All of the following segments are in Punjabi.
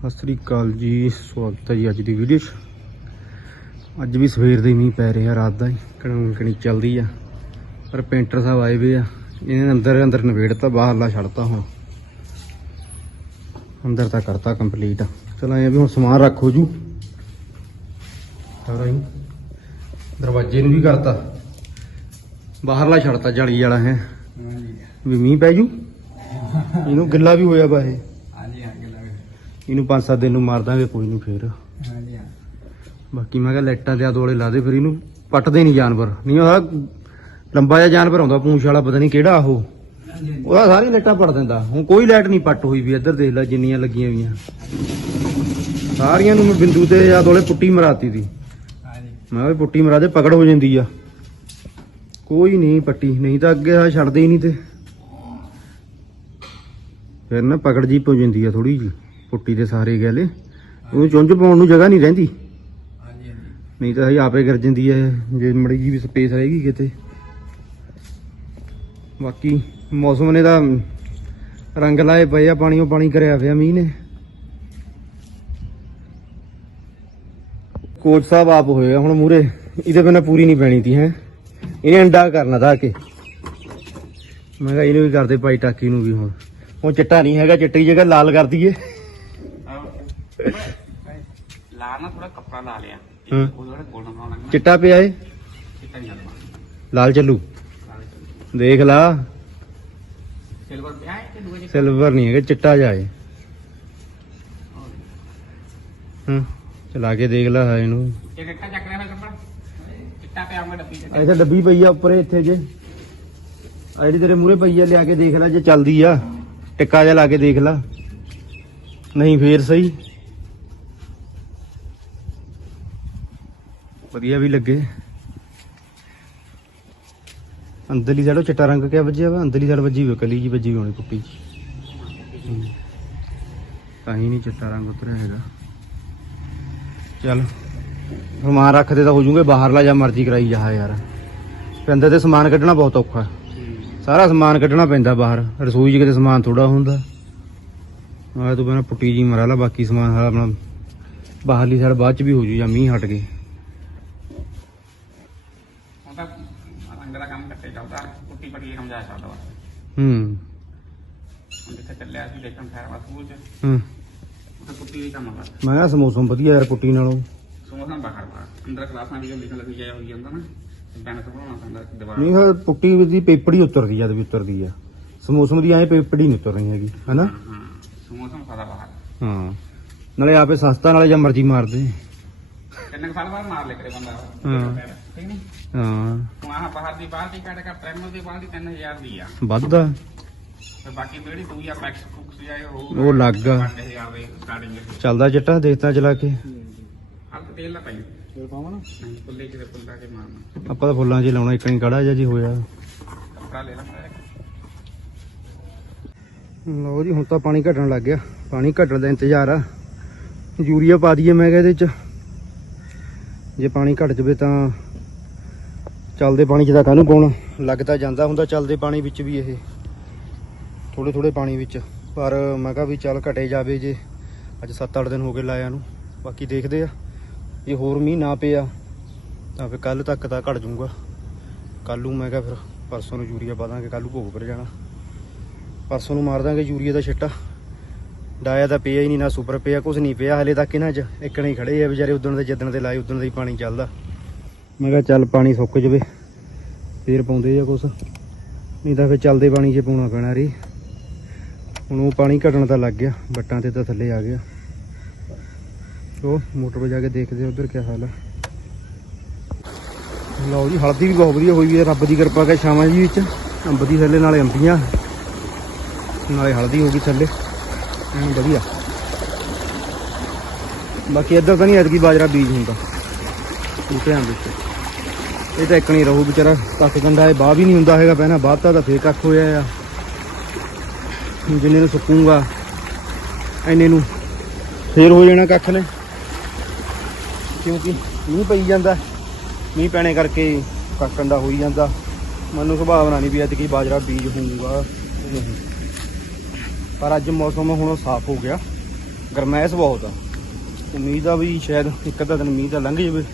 ਸਤਿ ਸ੍ਰੀ ਅਕਾਲ ਜੀ ਸਵਾਗਤ ਹੈ ਜੀ ਅੱਜ ਦੀ ਵੀਡੀਓ 'ਚ। ਅੱਜ ਵੀ ਸਵੇਰ ਦੇ ਮੀਂਹ ਪੈ ਰਿਹਾ ਰਾਤ ਦਾ ਹੀ ਕਣਕ ਕਣੀ ਚੱਲਦੀ ਆ। ਪਰ ਪੇਂਟਰ ਸਾਹਿਬ ਆਏ ਵੇ ਆ ਇਹਨੇ ਅੰਦਰ ਅੰਦਰ ਨਵੇੜਤਾ ਬਾਹਰਲਾ ਛੱਡਤਾ ਹੁਣ। ਅੰਦਰ ਤਾਂ ਕਰਤਾ ਕੰਪਲੀਟ ਚਲ ਐਂ ਵੀ ਹੁਣ ਸਮਾਨ ਰੱਖੋ ਜੂ। ਸਾਰਾ ਹੀ। ਦਰਵਾਜ਼ੇ ਨੂੰ ਵੀ ਕਰਤਾ। ਬਾਹਰਲਾ ਛੱਡਤਾ ਜਾਲੀ ਵਾਲਾ ਹੈ। ਵੀ ਮੀਂਹ ਪੈ ਜੂ? ਇਹਨੂੰ ਗਿੱਲਾ ਵੀ ਹੋਇਆ ਵਾ ਇਹ। ਇਹਨੂੰ ਪੰਜ ਸੱਤ ਦਿਨ ਨੂੰ ਮਾਰ ਦਾਂਗੇ ਕੋਈ ਨਹੀਂ ਫੇਰ। ਹਾਂਜੀ ਹਾਂ। ਬਾਕੀ ਮੈਂ ਕਿਹਾ ਲਾਈਟਾਂ ਦੇ ਆਦੋਲੇ ਲਾ ਦੇ ਫਿਰ ਇਹਨੂੰ ਪੱਟਦੇ ਨਹੀਂ ਜਾਨਵਰ। ਨਹੀਂ ਉਹ ਲੰਬਾ ਜਿਹਾ ਜਾਨਵਰ ਆਉਂਦਾ ਪੂੰਛ ਵਾਲਾ ਪਤਾ ਨਹੀਂ ਕਿਹੜਾ ਉਹ। ਉਹਦਾ ਸਾਰੀ ਲਾਈਟਾਂ ਪੱਟ ਦਿੰਦਾ। ਹੁਣ ਕੋਈ ਲਾਈਟ ਨਹੀਂ ਪੱਟ ਹੋਈ ਵੀ ਇੱਧਰ ਦੇਖ ਲੈ ਜਿੰਨੀਆਂ ਲੱਗੀਆਂ ਹੋਈਆਂ। ਸਾਰੀਆਂ ਨੂੰ ਮੈਂ ਬਿੰਦੂ ਤੇ ਆਦੋਲੇ ਪੁੱਟੀ ਮਰਾਤੀ ਦੀ। ਮੈਂ ਕਿਹਾ ਪੁੱਟੀ ਮਰਾ ਦੇ ਪਕੜ ਹੋ ਜਾਂਦੀ ਆ। ਕੋਈ ਨਹੀਂ ਪੱਟੀ ਨਹੀਂ ਤਾਂ ਅੱਗੇ ਆ ਛੱਡਦੇ ਹੀ ਨਹੀਂ ਤੇ। ਫਿਰ ਨਾ ਪਕੜ ਜੀ ਹੋ ਜਾਂਦੀ ਆ ਥੋੜੀ ਜੀ ਪੁੱਟੀ ਦੇ ਸਾਰੇ ਗੈਲੇ ਉਹ ਚੁੰਝ ਪਾਉਣ ਨੂੰ ਜਗ੍ਹਾ ਨਹੀਂ ਰਹਿੰਦੀ। ਹਾਂਜੀ ਹਾਂਜੀ। ਨਹੀਂ ਤਾਂ ਇਹ ਆਪੇ ਗਿਰ ਜਾਂਦੀ ਹੈ ਜੇ ਮੜੀ ਜੀ ਵੀ ਸਪੇਸ ਰਹੇਗੀ ਕਿਤੇ। ਬਾਕੀ ਮੌਸਮ ਨੇ ਤਾਂ ਰੰਗ ਲਾਏ ਪਏ ਆ ਪਾਣੀ ਉਹ ਪਾਣੀ ਕਰਿਆ ਪਿਆ ਮੀਂਹ ਨੇ। ਕੋਚ ਸਾਹਿਬ ਆਪ ਹੋਏ ਹੁਣ ਮੂਰੇ ਇਹਦੇ ਬਿਨਾ ਪੂਰੀ ਨਹੀਂ ਪੈਣੀ ਤੀ ਹੈ। ਇਹਨੇ ਅੰਡਾ ਕਰਨਾ ਤਾਂ ਕਿ। ਮੈਂ ਕਿਹਾ ਇਹਨੂੰ ਵੀ ਕਰਦੇ ਭਾਈ ਟਾਕੀ ਨੂੰ ਵੀ ਹੁਣ। ਹੁਣ ਚਿੱਟਾ ਨਹੀਂ ਹੈਗਾ ਚਿੱਟੀ ਜਗ੍ਹਾ ਲਾਲ ਕਰ ਦਈਏ। ਲਾ ਨਾ ਥੋੜਾ ਕੱਪੜਾ ਲਾ ਲਿਆ। ਹਾਂ। ਉਹ ਥੋੜਾ ਗੋਲਡਨ ਬਰਾਊਨ ਲੱਗਣਾ ਚਿੱਟਾ ਪਿਆ ਏ ਚਿੱਟਾ ਨਹੀਂ ਲੱਗਣਾ ਲਾਲ ਚੱਲੂ। ਦੇਖ ਲਾ। ਸਿਲਵਰ ਪਿਆ ਹੈ ਕਿ ਦੂਏ ਸਿਲਵਰ ਨਹੀਂ ਹੈਗਾ ਚਿੱਟਾ ਜਾਏ ਹਾਂ ਚਲਾ ਕੇ ਦੇਖ ਲੈ ਹੈ ਇਹਨੂੰ। ਇਹ ਕੱਟਾ ਚੱਕ ਰਿਹਾ ਹੋਇਆ ਕੱਪੜਾ? ਚਿੱਟਾ ਪਿਆ ਹੋਊਗਾ ਡੱਬੀ ਚ। ਐਸਾ ਡੱਬੀ ਪਈ ਆ ਉੱਪਰ ਇੱਥੇ ਜੇ। ਆ ਜਿਹੜੀ ਤੇਰੇ ਮੂਰੇ ਪਈ ਆ ਲਿਆ ਕੇ ਦੇਖ ਲੈ ਜੇ ਚੱਲਦੀ ਆ। ਟਿੱਕਾ ਜਿਹਾ ਲਾ ਕੇ ਦੇਖ ਲੈ। ਨਹੀਂ ਫੇਰ ਸਹੀ। ਵਧੀਆ ਵੀ ਲੱਗੇ। ਅੰਦਰਲੀ ਸਾਈਡ ਚਿੱਟਾ ਰੰਗ ਕਿਆ ਵੱਜਿਆ ਵਾ? ਅੰਦਰਲੀ ਸਾਈਡ ਵੱਜੀ ਹੋਈ ਕਲੀ ਜੀ ਵੱਜੀ ਹੋਣੀ ਕੁੱਟੀ ਜੀ। ਕਾਹੀਂ ਨਹੀਂ ਚਿੱਟਾ ਰੰਗ ਉਤਰਿਆ ਹੈਗਾ। ਚੱਲ, ਸਮਾਨ ਰੱਖਦੇ ਤਾਂ ਹੋ ਜੂਗੇ ਬਾਹਰਲਾ ਜਾਂ, ਮਰਜ਼ੀ ਕਰਾਈ ਜਾ ਯਾਰ। ਪੈਂਦੇ ਤੇ ਸਮਾਨ ਕੱਢਣਾ ਬਹੁਤ ਔਖਾ। ਸਾਰਾ ਸਮਾਨ ਕੱਢਣਾ ਪੈਂਦਾ ਬਾਹਰ। ਰਸੋਈ 'ਚ ਕਿਤੇ ਸਮਾਨ ਥੋੜਾ ਹੁੰਦਾ। ਆ ਤੂੰ ਪਹਿਲਾਂ ਪੁੱਟੀ ਜੀ ਮਰਾ ਲਾ, ਬਾਕੀ ਸਮਾਨ ਸਾਰਾ ਆਪਣਾ ਬਾਹਰਲੀ ਸਾਈਡ ਬਾਅਦ 'ਚ ਵੀ ਹੋ ਜੂ ਜਾਂ ਮੀਂਹ ਹਟ ਗਏ ਹੁਣ ਤਾਂ ਰੰਗ ਦਾ ਕੰਮ ਕੱਟੇ ਚੱਲਦਾ ਕੁੱਟੀ ਪੱਟੀ ਕੰਮ ਜਾ ਸਕਦਾ ਵਾ ਹੂੰ। ਹੁਣ ਜਿੱਥੇ ਚੱਲਿਆ ਸੀ ਦੇਖਣ ਫੈਰਵਾ ਸਕੂਲ ਚ? ਹੂੰ। ਉੱਥੇ ਕੁੱਟੀ ਵੀ ਕੰਮ ਆ ਮੈਂ ਕਿਹਾ ਸਮੋਸਮ ਵਧੀਆ ਯਾਰ ਪੁੱਟੀ ਨਾਲੋਂ। ਸਮੋਸਾ ਬਾਹਰ ਬਾਹਰ ਅੰਦਰ ਕਲਾਸਾਂ ਦੀ ਜੋ ਲਿਖਣ ਲੱਗੀ ਜਾਇਆ ਹੋਈ ਜਾਂਦਾ ਨਾ। ਬੈਨਰ ਤੋਂ ਬਣਾਉਣਾ ਪੈਂਦਾ ਦੀਵਾਰ। ਨਹੀਂ ਹਾਂ ਪੁੱਟੀ ਦੀ ਪੇਪੜੀ ਉਤਰਦੀ ਜਦ ਵੀ ਉਤਰਦੀ ਆ। ਸਮੋਸਮ ਦੀ ਐ ਪੇਪੜੀ ਨਹੀਂ ਉਤਰਨੀ ਹੈਗੀ ਹੈਨਾ? ਹਾਂ ਸਮੋਸਾ ਸਾਦਾ ਬਾਹਰ। ਹਾਂ। ਨਾਲੇ ਆਪੇ ਸਸਤਾ ਨਾਲੇ ਜਾਂ ਮਰਜ਼ੀ ਮਾਰਦੇ ਕਿੰਨੇ ਕੁ ਸਾਲ ਬਾਅਦ ਮਾਰ ਲੈ ਕਰੇ ਬੰਦਾ। ਹਾਂ। ਠੀਕ ਨਹੀਂ? ਹਾਂ। ਆਹ ਬਾਹਰ ਦੀ ਬਾਲਟੀ ਕੱਢ ਕੇ ਪ੍ਰਾਈਮਰ ਦੀ ਬਾਲਟੀ 3000 ਦੀ ਆ। ਵੱਧਦਾ? ਤੇ ਬਾਕੀ ਜਿਹੜੀ ਦੂਈ ਆ ਪੈਕਸ ਫੁਕਸ ਜਾਏ ਉਹ ਉਹ ਲੱਗ ਆ। 5000 ਦੇ ਸਟਾਰਟਿੰਗ ਦੇ ਚੱਲਦਾ ਚਿੱਟਾ ਦੇਖਦਾ ਚਲਾ ਕੇ। ਹੱਥ ਤੇਲ ਨਾ ਪਾਈ। ਤੇਲ ਪਾਵਾਂ ਨਾ? ਨਹੀਂ ਪੁੱਲੇ ਕਿਤੇ ਪੁੱਲਾ ਕੇ ਮਾਰਨਾ। ਆਪਾਂ ਤਾਂ ਫੁੱਲਾਂ 'ਚ ਹੀ ਲਾਉਣਾ ਇੱਕ ਨਹੀਂ ਕੜਾ ਜਿਹਾ ਜੀ ਹੋਇਆ। ਕੱਪੜਾ ਲੈ। ਲਓ ਜੀ ਹੁਣ ਤਾਂ ਪਾਣੀ ਘਟਣ ਲੱਗ ਗਿਆ। ਪਾਣੀ ਘਟਣ ਦਾ ਇੰਤਜ਼ਾਰ ਆ। ਯੂਰੀਆ ਪਾ ਦਈਏ ਮੈਂ ਕਿਹਾ ਇਹਦੇ 'ਚ। ਜੇ ਪਾਣੀ ਘਟ ਜਵੇ ਤਾਂ ਚੱਲਦੇ ਪਾਣੀ 'ਚ ਤਾਂ ਕਾਹਨੂੰ ਪਾਉਣਾ? ਲੱਗਦਾ ਜਾਂਦਾ ਹੁੰਦਾ ਚੱਲਦੇ ਪਾਣੀ ਵਿੱਚ ਵੀ ਇਹ। ਥੋੜੇ ਥੋੜੇ ਪਾਣੀ ਵਿੱਚ। ਪਰ ਮੈਂ ਕਿਹਾ ਵੀ ਚੱਲ ਘਟੇ ਜਾਵੇ ਜੇ। ਅੱਜ 7-8 ਦਿਨ ਹੋ ਗਏ ਲਾਇਆ ਨੂੰ। ਬਾਕੀ ਦੇਖਦੇ ਆ। ਜੇ ਹੋਰ ਮੀਂਹ ਨਾ ਪਿਆ, ਤਾਂ ਫਿਰ ਕੱਲ ਤੱਕ ਤਾਂ ਘਟ ਜਾਊਗਾ। ਕੱਲ ਨੂੰ ਮੈਂ ਕਿਹਾ ਫਿਰ ਪਰਸੋਂ ਨੂੰ ਯੂਰੀਆ ਪਾ ਦਾਂਗੇ ਕੱਲ ਨੂੰ ਭੋਗ ਪਰ ਜਾਣਾ। ਪਰਸੋਂ ਨੂੰ ਮਾਰ ਦਾਂਗੇ ਯੂਰੀਆ ਦਾ ਛਿੱਟਾ। ਡਾਇਆ ਤਾਂ ਪਿਆ ਹੀ ਨਹੀਂ, ਨਾ ਸੁਪਰ ਪਿਆ ਕੁਝ ਨਹੀਂ ਪਿਆ। ਹਲੇ ਤੱਕ ਇਹਨਾਂ 'ਚ ਇੱਕ ਨਹੀਂ ਖੜੇ ਆ, ਵਿਚਾਰੇ ਉਦਣ ਦੇ ਜਿੱਦਣ ਦੇ ਲਾਏ, ਉਦਣ ਦਾ ਹੀ ਪਾਣੀ ਚੱਲਦਾ। ਮੈਂ ਕਿਹਾ ਚੱਲ ਪਾਣੀ ਸੁੱਕ ਜਵੇ, ਫੇਰ ਪਾਉਂਦੇ ਆ ਕੁਛ। ਨਹੀਂ ਤਾਂ ਫੇਰ ਚੱਲਦੇ ਪਾਣੀ 'ਚ ਪਾਉਣਾ ਪੈਣਾ ਰੀ। ਹੁਣ ਉਹ ਪਾਣੀ ਘਟਣ ਤਾਂ ਲੱਗ ਗਿਆ, ਬੱਟਾਂ ਤੇ ਤਾਂ ਥੱਲੇ ਆ ਗਿਆ। ਉਹ ਮੋਟਰ 'ਤੇ ਜਾ ਕੇ ਦੇਖਦੇ ਆ ਉਧਰ ਕੀ ਹਾਲ ਆ। ਲਓ ਜੀ, ਹਲਦੀ ਵੀ ਬਹੁਤ ਵਧੀਆ ਹੋਈ ਹੈ ਰੱਬ ਦੀ ਕਿਰਪਾ ਕੇ ਛਾਵਾਂ ਜੀ ਵਿੱਚ। ਅੰਬ ਦੀ ਥੱਲੇ ਨਾਲੇ ਅੰਬੀਆਂ, ਨਾਲੇ ਹਲਦੀ ਹੋ ਗਈ ਥੱਲੇ। ਐਨ ਵਧੀਆ। ਬਾਕੀ ਇੱਧਰ ਤਾਂ ਨਹੀਂ ਐਤਕੀ ਬਾਜਰਾ ਬੀਜ ਹੁੰਦਾ। ਬੂਟਿਆਂ ਵਿੱਚ ਇਹ ਤਾਂ ਇੱਕ ਨਹੀਂ ਰਹੂ ਵਿਚਾਰਾ, ਕੱਖ ਗੰਦਾ ਇਹ ਬਾਹ ਵੀ ਨਹੀਂ ਹੁੰਦਾ ਹੈਗਾ ਪਹਿਲਾਂ ਬਾਹ ਤਾਂ ਫੇਰ ਕੱਖ ਹੋਇਆ ਆ। ਜਿੰਨੇ ਨੂੰ ਸੁੱਕੂਗਾ, ਐਨੇ ਨੂੰ ਫੇਰ ਹੋ ਜਾਣਾ ਕੱਖ ਨੇ। ਕਿਉਂਕਿ ਮੀਂਹ ਪਈ ਜਾਂਦਾ, ਮੀਂਹ ਪੈਣੇ ਕਰਕੇ ਕੱਖ ਕੰਡਾ ਹੋਈ ਜਾਂਦਾ। ਮੈਨੂੰ ਸੁਭਾਵਨਾ ਨਹੀਂ ਵੀ ਅੱਜ ਐਤਕੀ ਬਾਜਰਾ ਬੀਜ ਹੋਊਗਾ ਨਹੀਂ। ਪਰ ਅੱਜ ਮੌਸਮ ਹੁਣ ਸਾਫ਼ ਹੋ ਗਿਆ। ਗਰਮੈਸ਼ ਬਹੁਤ ਆ। ਉਮੀਦ ਆ ਵੀ ਸ਼ਾਇਦ ਇੱਕ ਅੱਧਾ ਦਿਨ ਮੀਂਹ ਤਾਂ ਲੰਘ ਜਾਵੇ।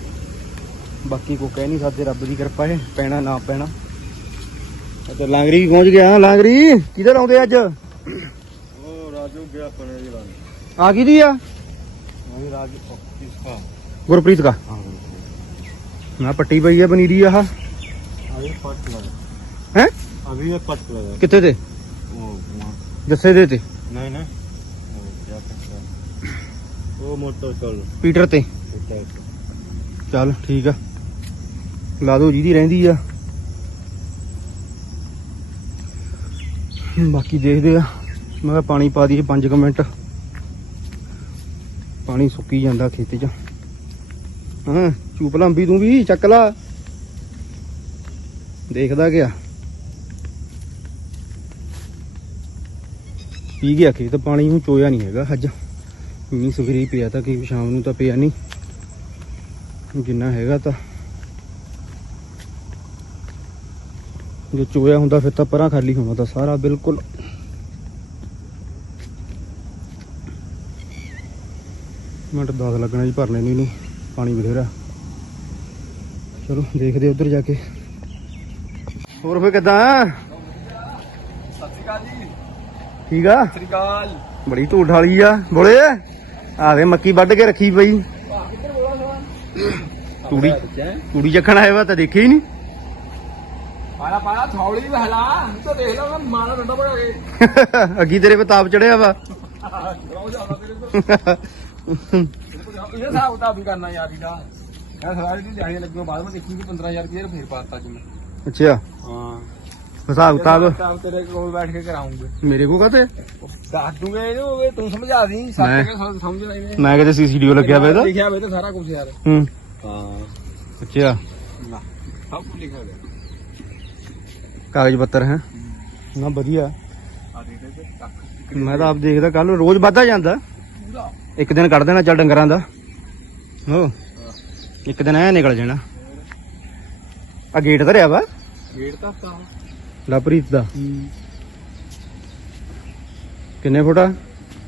ਬਾਕੀ ਕੋ ਕਹਿ ਨਹੀਂ ਸਕਦੇ ਰੱਬ ਦੀ ਕਿਰਪਾ ਹੈ ਪੈਣਾ ਨਾ ਪੈਣਾ। ਤੇ ਲਾਂਗਰੀ ਪਹੁੰਚ ਗਿਆ ਲਾਂਗਰੀ। ਕਿਧਰ ਆਉਂਦੇ ਅੱਜ? ਆ ਗਈ ਦੀ ਆ ਗੁਰਪ੍ਰੀਤ ਦਾ ਨਾ ਪੱਟੀ ਪਈ ਆ ਪਨੀਰੀ ਆਹ। ਹੈ? ਅਭੀ ਇਹ ਪੱਟ ਲਗਾ ਕਿੱਥੇ ਤੇ? ਜੱਸੇ ਦੇ ਤੇ। ਨਹੀਂ ਨਹੀਂ। ਉਹ ਮੋਟਰ ਚੱਲ। ਪੀਟਰ ਤੇ। ਚੱਲ ਠੀਕ ਆ। ਲਾ ਦੋ ਜਿਹਦੀ ਰਹਿੰਦੀ ਆ। ਬਾਕੀ ਦੇਖਦੇ ਆ। ਮੈਂ ਕਿਹਾ ਪਾਣੀ ਪਾ ਦਈਏ 5 ਮਿੰਟ। ਪਾਣੀ ਸੁੱਕੀ ਜਾਂਦਾ ਖੇਤ 'ਚ। ਹਾਂ, ਚੂਪ ਲੰਬੀ ਤੂੰ ਵੀ, ਚੱਕ ਲਾ। ਦੇਖਦਾ ਗਿਆ ਪੀ ਗਿਆ ਖੇਤ, ਪਾਣੀ ਨੂੰ ਚੋਇਆ ਨਹੀਂ ਹੈਗਾ ਅੱਜ। ਮੀਂਹ ਸਵੇਰੇ ਪਿਆ ਤਾਂ ਕਿ ਸ਼ਾਮ ਨੂੰ ਤਾਂ ਪਿਆ ਨਹੀਂ। ਜਿੰਨਾ ਹੈਗਾ ਤਾਂ ਜੇ ਚੋਇਆ ਹੁੰਦਾ ਫਿਰ ਤਾਂ ਪਰਾਂ ਖਾਲੀ ਹੋਣਾ ਤਾਂ ਸਾਰਾ ਬਿਲਕੁਲ। ਮਿੰਟ 10 ਲੱਗਣਾ ਜੀ ਭਰਨੇ ਨੂੰ ਇਹਨੂੰ, ਪਾਣੀ ਬਥੇਰਾ। ਚਲੋ ਦੇਖਦੇ ਉਧਰ ਜਾ ਕੇ। ਹੋਰ ਫੇ ਕਿਦਾਂ? ਸਤਿ ਸ਼੍ਰੀ ਅਕਾਲ ਜੀ ਠੀਕ ਆ? ਸਤਿ ਸ਼੍ਰੀ ਅਕਾਲ ਬੜੀ ਢੂਠ ਵਾਲੀ ਆ, ਬੋਲੇ। ਆਵੇ ਮੱਕੀ ਵੱਢ ਕੇ ਰੱਖੀ ਪਈ। ਕਿੱਧਰ ਤੂੜੀ ਤੂੜੀ ਚੱਕਣ ਆਇਆ ਵਾ ਤਾਂ ਦੇਖੀ ਹੀ ਨਹੀਂ ਪਾਇਆ ਪਾਇਆ ਥੌੜੀ ਵੀ ਹਲਾ। ਤੂੰ ਦੇਖ ਲਾ ਉਹਦਾ ਮਾਰਾ ਡੰਡਾ ਬੜਾ ਗਏ ਅੱਗੀ ਤੇਰੇ ਪਤਾਪ ਚੜਿਆ ਵਾ। ਰੋ ਜਾਣਾ ਤੇਰੇ ਤੋਂ ਇਹ ਹਿਸਾਬ ਕਿਤਾਬ ਵੀ ਕਰਨਾ ਯਾਰ ਇਹਦਾ। ਇਹ ਸਾਰੀ ਦੀ ਦਿਹਾੜੀ ਲੱਗੂ ਬਾਅਦ ਵਿੱਚ ਦੇਖੀ ਕਿ 15000 ਰੁਪਏ ਫੇਰ ਪਾਤਾ ਜੀ ਮੈਂ ਅੱਛਾ। ਹਾਂ। ਹਿਸਾਬ ਕਿਤਾਬ? ਤੇਰੇ ਕੋਲ ਬੈਠ ਕੇ ਕਰਾਉਂਗੇ। ਮੇਰੇ ਕੋ ਕਾਤੇ ਦੱਸ ਦੂੰਗੇ ਇਹਨੂੰ ਉਹ ਤੂੰ ਸਮਝਾ ਦੀ ਮੈਂ- ਸੱਚ ਕੇ ਸਮਝ- ਸਮਝ ਲੈ ਇਹਨੇ। ਮੈਂ ਕਿਤੇ ਸੀਸੀਟੀਓ ਲੱਗਿਆ ਪਿਆ ਇਹਦਾ? ਲਿਖਿਆ ਹੋਇਆ ਤੇ ਸਾਰਾ ਕੁਝ ਯਾਰ। ਹੂੰ। ਹਾਂ। ਅੱਛਾ। ਨਾ ਸਭ ਕੁਝ ਲਿਖਿਆ ਹੋਇਆ ਕਾਗਜ਼ ਪੱਤਰ ਹੈ। ਨਾ ਵਧੀਆ। ਆ ਮੈਂ ਤਾਂ ਆਪ ਦੇਖਦਾ ਕੱਲ ਰੋਜ਼ ਵੱਧਦਾ ਜਾਂਦਾ। ਇੱਕ ਦਿਨ ਕੱਢ ਦੇਣਾ ਚੱਲ ਡੰਗਰਾਂ ਦਾ। ਹੋ। ਇੱਕ ਦਿਨ ਐ ਨਿਕਲ ਜਾਣਾ। ਆ ਗੇਟ ਧਰਿਆ ਵਾ। ਗੇੜ ਤਾਂ ਤਾਂ ਲਪਰੀਤ ਦਾ। ਕਿੰਨੇ ਫੁੱਟ ਆ?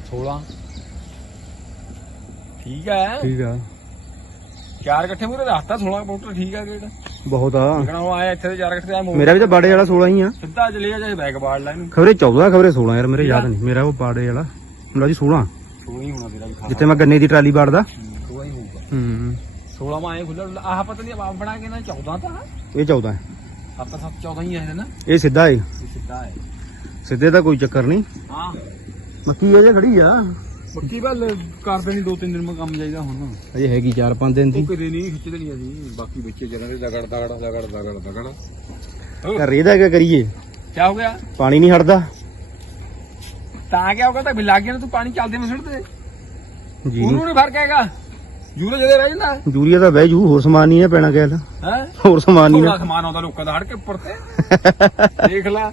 16 ਠੀਕ ਹੈ ਠੀਕ ਆ। ਚਾਰ ਇਕੱਠੇ ਮੂਰੇ ਰੱਖਤਾ 16 ਫੁੱਟ ਠੀਕ ਹੈ ਗੇੜ ਬਹੁਤ ਆ। ਦੇਖਣਾ ਉਹ ਆਇਆ ਇੱਥੇ ਤੇ ਚਾਰ ਇਕੱਠੇ ਆਇਆ ਮੋੜ ਮੇਰਾ ਵੀ ਤਾਂ ਬਾੜੇ ਵਾਲਾ 16 ਹੀ ਆ। ਸਿੱਧਾ ਚਲੇਗਾ ਚਾਹੇ ਬੈਕ ਬਾੜ ਲੈ ਇਹਨੂੰ। ਖਬਰੇ 14 ਖਬਰੇ 16 ਯਾਰ ਮੇਰੇ ਯਾਦ ਨਹੀਂ। ਮੇਰਾ ਉਹ ਬਾੜੇ ਵਾਲਾ। ਮੇਰਾ ਜੀ 16 16 ਹੀ ਹੋਣਾ ਤੇਰਾ ਵੀ ਖਾਣਾ ਜਿੱਥੇ ਮੈਂ ਗੰਨੇ ਦੀ ਟਰਾਲੀ ਬਾੜਦਾ 16 ਹੀ ਹੋਊਗਾ। ਹੂੰ। 16 ਮਾ ਆਏ ਖੁੱਲ੍ਹਾ ਆਹ ਪਤਾ ਨਹੀਂ ਆਪ ਬਣਾ ਕੇ ਨਾ 14 ਤਾਂ ਇਹ 14 ਹੈ। ਆਪਾਂ ਸੱਤ 14 ਹੀ ਆਏ ਨੇ। ਇਹ ਸਿੱਧਾ ਇਹ ਸਿੱਧਾ ਹੈ। ਸਿੱਧੇ ਦਾ ਕੋਈ ਚੱਕਰ ਨਹੀਂ। ਹਾਂ। ਮੱਕੀ ਅਜੇ ਖੜੀ ਆ। ਪੱਕੀ ਵੱਲ ਕਰਦੇ ਨਹੀਂ ਦੋ ਤਿੰਨ ਦਿਨ ਮੈਂ ਕੰਮ ਜਾਈਦਾ ਹੁਣ। ਅਜੇ ਹੈਗੀ 4-5 ਦਿਨ ਦੀ। ਉਹ ਕਿਤੇ ਨਹੀਂ ਖਿੱਚਦੇ ਨਹੀਂ ਅਸੀਂ ਬਾਕੀ ਵਿੱਚੇ ਜਨਾਂ ਦੇ ਦਗੜ ਦਗੜ ਦਗੜ ਦਗੜ। ਦਗੜ ਘਰ ਇਹਦਾ ਕੀ ਕਰੀਏ। ਕੀ ਹੋ ਗਿਆ? ਪਾਣੀ ਨਹੀਂ ਹਟਦਾ। ਤਾਂ ਕਿਆ ਹੋਗਾ ਤਾਂ ਵੀ ਲੱਗ ਗਿਆ ਨਾ ਤੂੰ ਪਾਣੀ ਚੱਲਦੇ ਮੈਂ ਸੁੱਟਦੇ ਜੀ ਉਹਨੂੰ ਨਹੀਂ ਫ਼ਰਕ ਹੈਗਾ। ਜੂਰੇ ਜਦੇ ਰਹਿ ਜਾਂਦਾ। ਯੂਰੀਆ ਤਾਂ ਬਹਿ ਜੂ ਹੋਰ ਸਮਾਨ ਨਹੀਂ ਹੈ ਪੈਣਾ ਕਹਿ ਲਾ ਹੈ? ਹੋਰ ਸਮਾਨ ਨਹੀਂ ਨਾ ਸਮਾਨ ਆਉਂਦਾ ਲੋਕਾਂ ਦਾ ਹੜ ਕੇ ਉੱਪਰ ਤੇ। ਦੇਖ ਲੈ।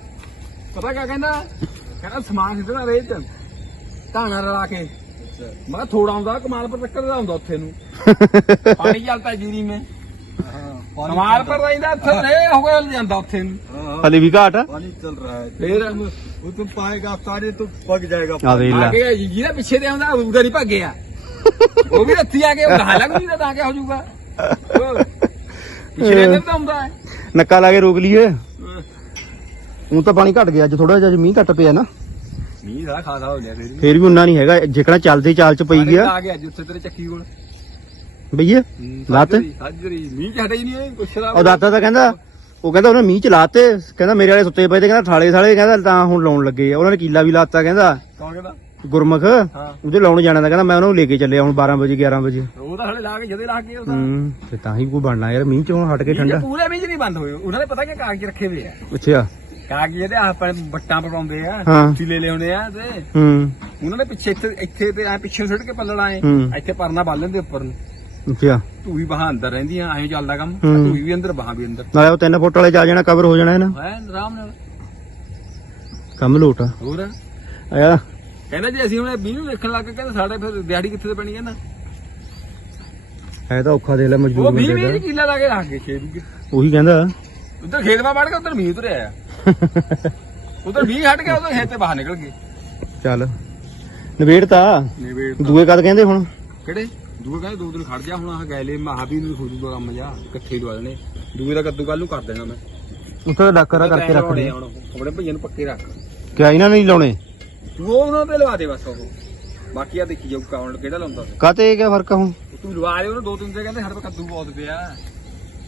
ਪਤਾ ਕਿਆ ਕਹਿੰਦਾ? ਕਹਿੰਦਾ ਸਮਾਨ ਸਿੱਧਣਾ ਰੇਤ। ਧਾਣਾ ਰਲਾ ਕੇ ਮੈਂ ਕਿਹਾ ਥੋੜਾ ਆਉਂਦਾ ਕਮਾਲ ਪਰ ਟੱਕਰ ਦਾ ਹੁੰਦਾ ਉੱਥੇ ਨੂੰ ਪਾਣੀ ਚੱਲਦਾ ਜੀਰੀ ਮੇ ਕਮਾਲ ਪਰ ਰਹਿੰਦਾ ਉੱਥੇ ਰੇ ਹੋ ਗਿਆ ਜਾਂਦਾ ਉੱਥੇ ਨੂੰ हाँ, ਹਲੇ ਵੀ ਘਾਟ ਆ पानी चल रहा है ਫੇਰ वो तुम पाएगा तारे तो पक जाएगा ਆ ਵੇਖ ਲੈ ਆਗੇ ਜਿਹਦਾ ਪਿੱਛੇ ਤੇ ਆਉਂਦਾ ਉਹਦਾ ਨਹੀਂ ਭੱਗਿਆ ਉਹ ਵੀ ਰੱਥੀ ਆ ਕੇ ਉਹ ਗਾਹ ਲੱਗ ਨਹੀਂ ਤਾਂ ਕਿਆ ਹੋ ਜਾਊਗਾ ਹੋਰ। ਪਿਛਲੇ ਦਿਨ ਤਾਂ ਆਉਂਦਾ ਹੈ ਨੱਕਾ ਲਾ ਕੇ ਰੋਕ ਲਈਏ ਹੁਣ ਤਾਂ ਪਾਣੀ ਘਟ ਗਿਆ ਅੱਜ ਥੋੜਾ ਜਿਹਾ ਅੱਜ ਮੀਂਹ ਘਟ ਪਿਆ ਨਾ ਮੀਂਹ ਦਾ ਖਾਸਾ ਹੋ ਗਿਆ ਫੇਰ ਫੇਰ ਵੀ ਉਨਾ ਨਹੀਂ ਹੈਗਾ ਜਿਕਣਾ ਚੱਲਦੇ ਚਾਲ ਚ ਪਈ ਗਿਆ ਆ। ਗਿਆ ਅੱਜ ਉੱਥੇ ਤੇਰੇ ਚੱਕੀ ਕੋਲ। ਬਈਏ ਲੱਤ? ਮੀਂਹ ਹਟੇ ਹੀ ਨਹੀਂ ਕੁਛ ਦਾ ਉਹ ਦਾਤਾ ਤਾਂ ਕਹਿੰਦਾ ਉਹ ਕਹਿੰਦਾ ਉਹਨੇ ਮੀਂਹ ਚ ਲਾਤੇ ਕਹਿੰਦਾ ਮੇਰੇ ਵਾਲੇ ਸੁੱਤੇ ਪਏ ਤੇ ਕਹਿੰਦਾ ਥਾਲੇ ਥਾਲੇ ਕਹਿੰਦਾ ਤਾਂ ਹੁਣ ਲਾਉਣ ਲੱਗੇ ਆ। ਉਹਨਾਂ ਨੇ ਕੀਲਾ ਵੀ ਲਾਤਾ ਕਹਿੰਦਾ ਕੌਣ ਕਹਿੰਦਾ? ਗੁਰਮੁਖ ਹਾਂ। ਉਹਦੇ ਲਾਉਣ ਜਾਣਾ ਤਾਂ ਕਹਿੰਦਾ ਮੈਂ ਉਹਨੂੰ ਲੈ ਕੇ ਚੱਲਿਆ ਹੁਣ 12 ਵਜੇ 11 ਵਜੇ। ਉਹ ਤਾਂ ਹਲੇ ਲਾ ਕੇ ਜਦੇ ਲਾ ਕੇ ਉਹਦਾ ਹੂੰ ਤੇ ਤਾਂ ਹੀ ਕੋਈ ਬਣਨਾ ਯਾਰ ਮੀਂਹ ਚ ਹੁਣ ਹਟ ਕੇ ਠੰਡਾ। ਪੂਰੇ ਮੀਂਹ ਨਹੀਂ ਬੰਦ ਹੋਏ ਉਹਨਾਂ ਨੇ ਪਤਾ ਕਿ ਕਾਗਜ਼ ਰੱਖੇ ਹੋਏ ਆ। ਅੱਛਾ। ਕਾਗਜ਼ ਇਹਦੇ ਆਪਾਂ ਬੱਟਾਂ ਪਰ ਪਾਉਂਦੇ ਆ ਹਾਂ। ਉੱਚੀ ਲੈ ਲਿਆਉਂਦੇ ਆ ਤੇ ਹੂੰ। ਉਹਨਾਂ ਨੇ ਪਿੱਛੇ ਇੱਥੇ ਇੱਥੇ ਤੇ ਐ ਪਿੱਛੇ ਸੁੱਟ ਕੇ ਪੱਲੜ ਆਏ। ਹੂੰ। ਇੱਥੇ ਪਰਨਾ ਬਾਲ ਲੈਂਦੇ ਉੱਪਰ ਨੂੰ। ਅੱਛਾ। ਧੂਈ ਬਾਹਾਂ ਅੰਦਰ ਰਹਿੰਦੀਆਂ ਐਂ ਚੱਲਦਾ ਕੰਮ। ਹੂੰ। ਧੂਈ ਵੀ ਅੰਦਰ ਬਾਹਾਂ ਵੀ ਅੰਦਰ। ਨਾਲੇ ਉਹ 3 ਫੁੱਟ ਵਾਲੇ ਆ ਜਾਣਾ ਕਵਰ ਹੋ ਜਾਣਾ ਇਹਨਾਂ। ਐ ਆਰਾਮ ਨਾਲ। ਕੰਮ ਲੋਟ ਆ। ਹੋਰ? ਆਇਆ। ਕਹਿੰਦਾ ਜੇ ਅਸੀਂ ਹੁਣ 20 ਨੂੰ ਦੇਖਣ ਲੱਗ ਗਏ ਕਹਿੰਦਾ ਸਾਡੇ ਫਿਰ ਦਿਹਾੜੀ ਕਿੱਥੇ ਤੇ ਪੈਣੀ ਕਹਿੰਦਾ ਐ ਤਾਂ ਔਖਾ ਦੇ ਲੈ ਉਹ 20 ਬੰਦੇ 20 ਦਾ। ਕਿੱਲਾ ਲਾ ਕੇ ਰੱਖ ਕੇ ਛੇ ਵੀ ਉਹੀ ਕਹਿੰਦਾ। ਉਧਰ ਖੇਤ ਮਾ ਵੜ ਕੇ ਉਧਰ ਮੀਂਹ ਉਤਰਿਆ ਆ। ਉਧਰ ਮੀਂਹ ਹਟ ਗਿਆ ਉਧਰ ਤੇ ਬਾਹਰ ਨਿਕਲ ਗਏ। ਚੱਲ। ਨਵੇੜਤਾ ਨਿਬੇੜ ਦੂਏ ਕਦ ਕਹਿੰਦੇ ਹੁਣ? ਕਿਹੜੇ? ਦੂਏ ਕਹਿੰਦੇ ਦੋ ਦਿਨ ਖੜ ਜਾ ਹੁਣ ਆਹ ਗੈਲੇ ਮਹਾਬੀਰ ਨੂੰ ਖੋਜੂ ਦਾ ਕੰਮ ਜਾ ਇਕੱਠੇ ਹੀ ਲਵਾ ਦੇਣੇ। ਦੂਏ ਦਾ ਕੱਦੂ ਕੱਲ ਨੂੰ ਕਰ ਦੇਣਾ ਮੈਂ। ਉੱਥੇ ਡਾਕਰਾ ਕਰਕੇ ਰੱਖ ਦੇ ਆਪਣੇ ਭਈਆਂ ਨੂੰ ਪੱਕੇ ਰੱਖ। ਕਿਆ ਇਹਨਾਂ ਨੇ ਨਹੀਂ ਲਾਉਣੇ? ਉਹ ਉਹਨਾਂ ਤੇ ਲਵਾ ਦੇ ਬਸ ਉਹ। ਬਾਕੀ ਆ ਦੇਖੀ ਜਾਊ ਕਾਉਂਟ ਕਿਹੜਾ ਲਾਉਂਦਾ। ਕਾਤੇ ਕਿਆ ਫ਼ਰਕ ਆ ਹੁਣ? ਤੂੰ ਲਵਾ ਦੇ ਉਹਨੂੰ ਦੋ ਤਿੰਨ ਤੇ ਕਹਿੰਦੇ ਸਾਡੇ ਕੋਲ ਕੱਦੂ ਬਹੁਤ ਪਿਆ।